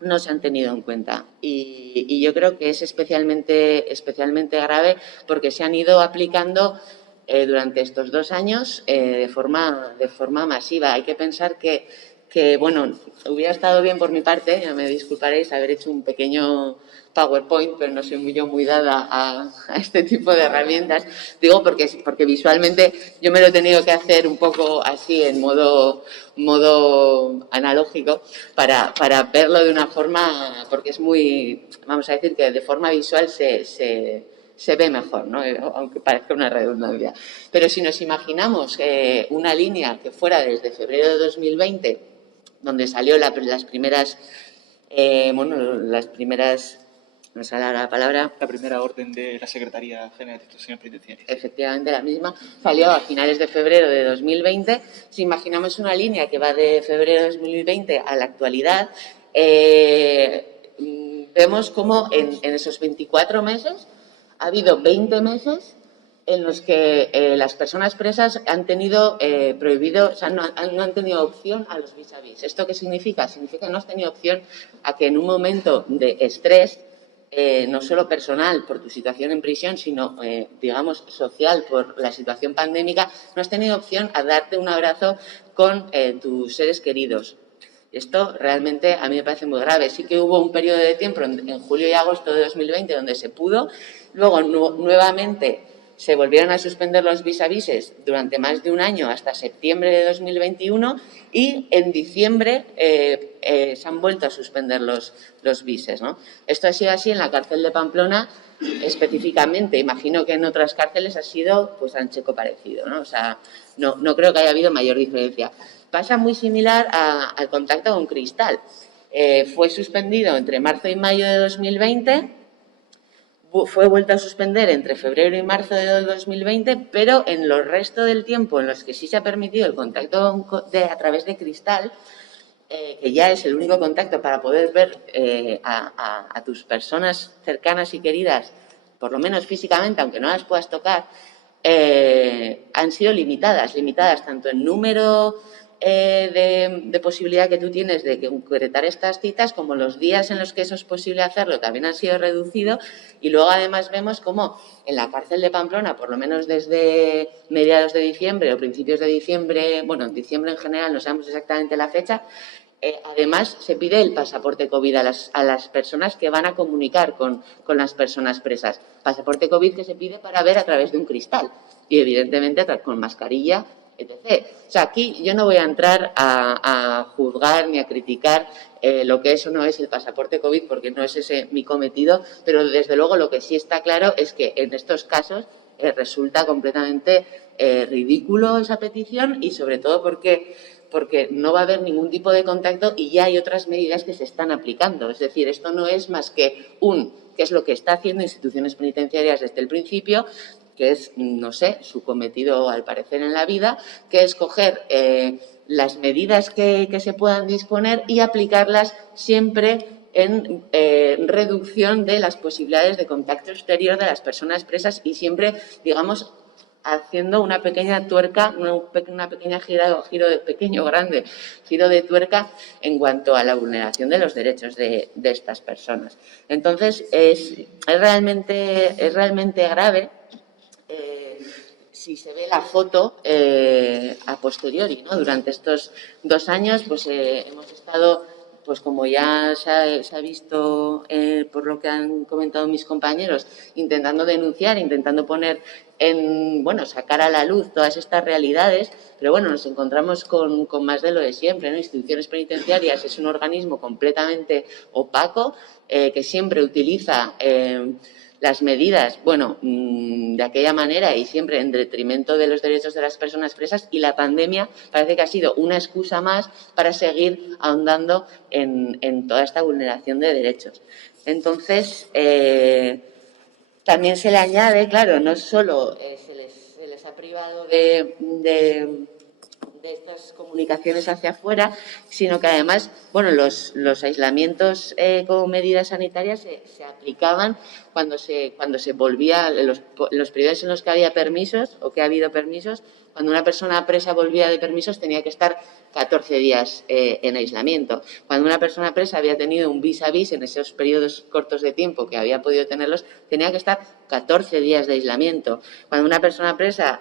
no se han tenido en cuenta y yo creo que es especialmente grave porque se han ido aplicando durante estos 2 años de forma masiva. Hay que pensar que, bueno, hubiera estado bien por mi parte, ya me disculparéis, haber hecho un pequeño PowerPoint, pero no soy muy dada a este tipo de herramientas. Digo porque visualmente yo me lo he tenido que hacer un poco así en modo analógico para verlo de una forma, porque es muy, vamos a decir que de forma visual se ve mejor, ¿no? Aunque parezca una redundancia. Pero si nos imaginamos una línea que fuera desde febrero de 2020, donde salió las primeras, no sale la palabra. La primera orden de la Secretaría General de Instituciones Penitenciarias. Efectivamente, la misma salió a finales de febrero de 2020. Si imaginamos una línea que va de febrero de 2020 a la actualidad, vemos cómo en esos 24 meses ha habido 20 meses en los que las personas presas han tenido prohibido, o sea, no han tenido opción a los vis-a-vis. ¿Esto qué significa? Significa que no has tenido opción a que en un momento de estrés, no solo personal por tu situación en prisión, sino, digamos, social por la situación pandémica, no has tenido opción a darte un abrazo con tus seres queridos. Esto realmente a mí me parece muy grave. Sí que hubo un periodo de tiempo en julio y agosto de 2020 donde se pudo, luego nuevamente se volvieron a suspender los vis-a-vises durante más de un año hasta septiembre de 2021 y en diciembre se han vuelto a suspender los vises, ¿no? Esto ha sido así en la cárcel de Pamplona específicamente. Imagino que en otras cárceles ha sido pues ancheco parecido, ¿no? O sea, no creo que haya habido mayor diferencia. Pasa muy similar al contacto con Cristal. Fue suspendido entre marzo y mayo de 2020. Fue vuelto a suspender entre febrero y marzo de 2020, pero en los restos del tiempo en los que sí se ha permitido el contacto a través de Cristal, que ya es el único contacto para poder ver a tus personas cercanas y queridas, por lo menos físicamente, aunque no las puedas tocar, han sido limitadas tanto en número de posibilidad que tú tienes de concretar estas citas, como los días en los que eso es posible hacerlo también han sido reducidos, y luego además vemos cómo en la cárcel de Pamplona, por lo menos desde mediados de diciembre o principios de diciembre, bueno, en diciembre en general, no sabemos exactamente la fecha, además se pide el pasaporte COVID a las personas que van a comunicar con las personas presas. Pasaporte COVID que se pide para ver a través de un cristal y evidentemente con mascarilla, etc. O sea, aquí yo no voy a entrar a juzgar ni a criticar lo que es o no es el pasaporte COVID, porque no es ese mi cometido, pero desde luego lo que sí está claro es que en estos casos resulta completamente ridículo esa petición, y sobre todo porque no va a haber ningún tipo de contacto y ya hay otras medidas que se están aplicando. Es decir, esto no es más que que es lo que está haciendo instituciones penitenciarias desde el principio, que es, no sé, su cometido al parecer en la vida, que es coger las medidas que se puedan disponer y aplicarlas siempre en reducción de las posibilidades de contacto exterior de las personas presas, y siempre, digamos, haciendo una pequeña tuerca, una pequeña grande giro de tuerca en cuanto a la vulneración de los derechos de estas personas. Entonces, es realmente grave si se ve la foto a posteriori, ¿no? Durante estos 2 años, pues hemos estado, pues como ya se ha visto por lo que han comentado mis compañeros, intentando denunciar, intentando poner sacar a la luz todas estas realidades, pero bueno, nos encontramos con más de lo de siempre, ¿no? Instituciones penitenciarias es un organismo completamente opaco, que siempre utiliza las medidas, de aquella manera y siempre en detrimento de los derechos de las personas presas, y la pandemia parece que ha sido una excusa más para seguir ahondando en toda esta vulneración de derechos. Entonces, también se le añade, claro, no solo se les ha privado de estas comunicaciones hacia afuera, sino que además, los aislamientos como medidas sanitarias se aplicaban cuando se volvía, los periodos en los que había permisos o que ha habido permisos. Cuando una persona presa volvía de permisos tenía que estar 14 días en aislamiento. Cuando una persona presa había tenido un vis a vis en esos periodos cortos de tiempo que había podido tenerlos, tenía que estar 14 días de aislamiento. Cuando una persona presa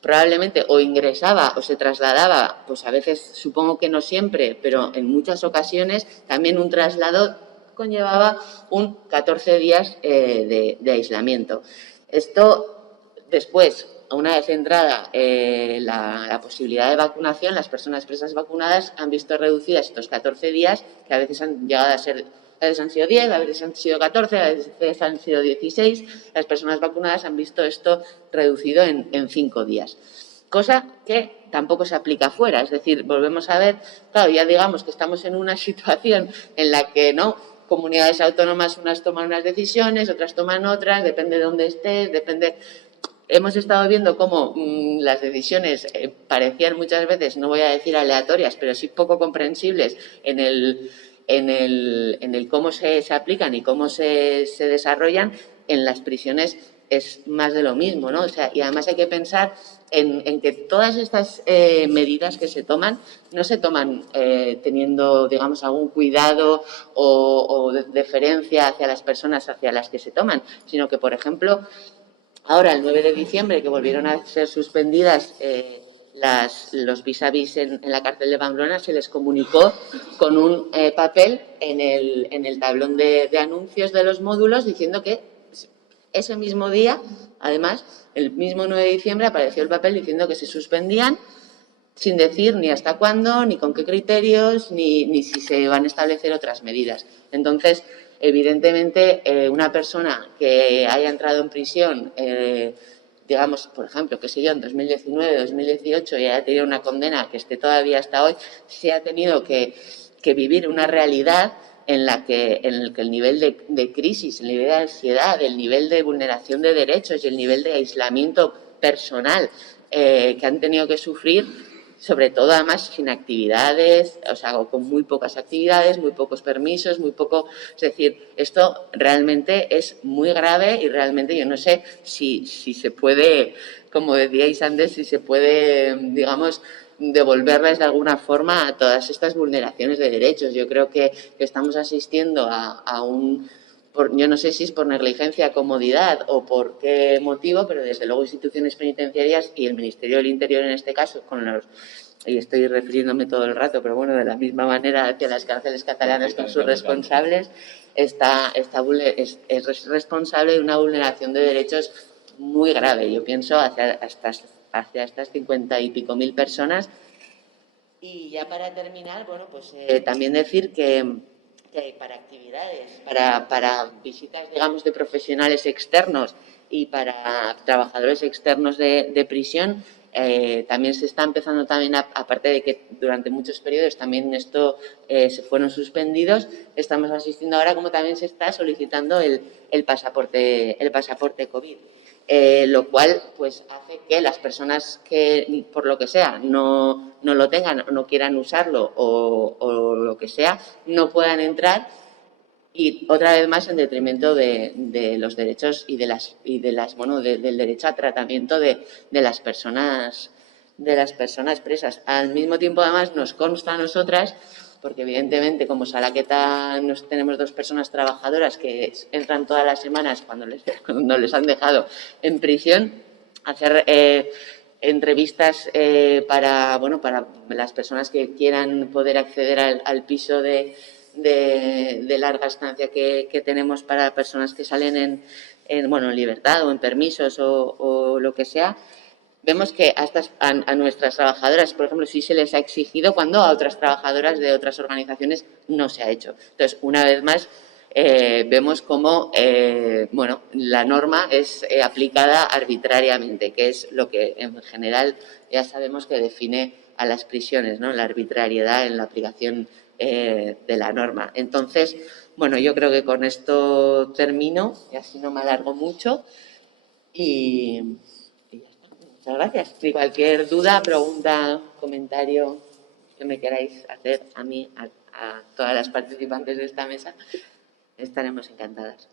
probablemente o ingresaba o se trasladaba, pues a veces, supongo que no siempre, pero en muchas ocasiones, también un traslado conllevaba 14 días de aislamiento. Esto después, una vez entrada la posibilidad de vacunación, las personas presas vacunadas han visto reducidas estos 14 días, que a veces han llegado a ser, a veces han sido 10, a veces han sido 14, a veces han sido 16. Las personas vacunadas han visto esto reducido en 5 días. Cosa que tampoco se aplica fuera. Es decir, volvemos a ver, claro, ya digamos que estamos en una situación en la que comunidades autónomas, unas toman unas decisiones, otras toman otras, depende de dónde estés, Hemos estado viendo cómo las decisiones parecían muchas veces, no voy a decir aleatorias, pero sí poco comprensibles en el cómo se aplican y cómo se desarrollan. En las prisiones es más de lo mismo, ¿no? O sea, y además hay que pensar en que todas estas medidas que se toman no se toman teniendo, digamos, algún cuidado o deferencia hacia las personas hacia las que se toman, sino que, por ejemplo, ahora, el 9 de diciembre, que volvieron a ser suspendidas los vis a vis en la cárcel de Pamplona, se les comunicó con un papel en el tablón de anuncios de los módulos diciendo que ese mismo día, además, el mismo 9 de diciembre, apareció el papel diciendo que se suspendían, sin decir ni hasta cuándo, ni con qué criterios, ni si se van a establecer otras medidas. Entonces, evidentemente, una persona que haya entrado en prisión, digamos, por ejemplo, qué sé yo, en 2019, 2018, y haya tenido una condena que esté todavía hasta hoy, se ha tenido que vivir una realidad en el que el nivel de crisis, el nivel de ansiedad, el nivel de vulneración de derechos y el nivel de aislamiento personal que han tenido que sufrir, sobre todo además sin actividades, o sea, con muy pocas actividades, muy pocos permisos, muy poco. Es decir, esto realmente es muy grave y realmente yo no sé si se puede, como decíais antes, si se puede, digamos, devolverles de alguna forma a todas estas vulneraciones de derechos. Yo creo que estamos asistiendo a un... yo no sé si es por negligencia, comodidad o por qué motivo, pero desde luego instituciones penitenciarias y el Ministerio del Interior en este caso, y estoy refiriéndome todo el rato, pero bueno, de la misma manera hacia las cárceles catalanas con sus responsables, es responsable de una vulneración de derechos muy grave. Yo pienso hacia estas 50 y pico mil personas. Y ya para terminar, bueno, pues también decir que para actividades, para visitas, digamos, de profesionales externos y para trabajadores externos de prisión, también se está empezando también, aparte de que durante muchos periodos también esto se fueron suspendidos, estamos asistiendo ahora como también se está solicitando el pasaporte COVID. Lo cual pues hace que las personas que por lo que sea no lo tengan, no quieran usarlo o lo que sea, no puedan entrar, y otra vez más en detrimento de los derechos y del derecho a tratamiento de las personas presas. Al mismo tiempo, además, nos consta a nosotras, porque evidentemente como Salaqueta tenemos 2 personas trabajadoras que entran todas las semanas cuando les han dejado en prisión, hacer entrevistas para las personas que quieran poder acceder al piso de larga estancia que tenemos para personas que salen en libertad o en permisos o lo que sea. Vemos que a nuestras trabajadoras, por ejemplo, sí se les ha exigido, cuando a otras trabajadoras de otras organizaciones no se ha hecho. Entonces, una vez más, vemos cómo la norma es aplicada arbitrariamente, que es lo que en general ya sabemos que define a las prisiones, ¿no? La arbitrariedad en la aplicación de la norma. Entonces, bueno, yo creo que con esto termino y así no me alargo mucho y ya está. Muchas gracias. Si cualquier duda, pregunta, comentario que me queráis hacer a mí, a todas las participantes de esta mesa, estaremos encantadas.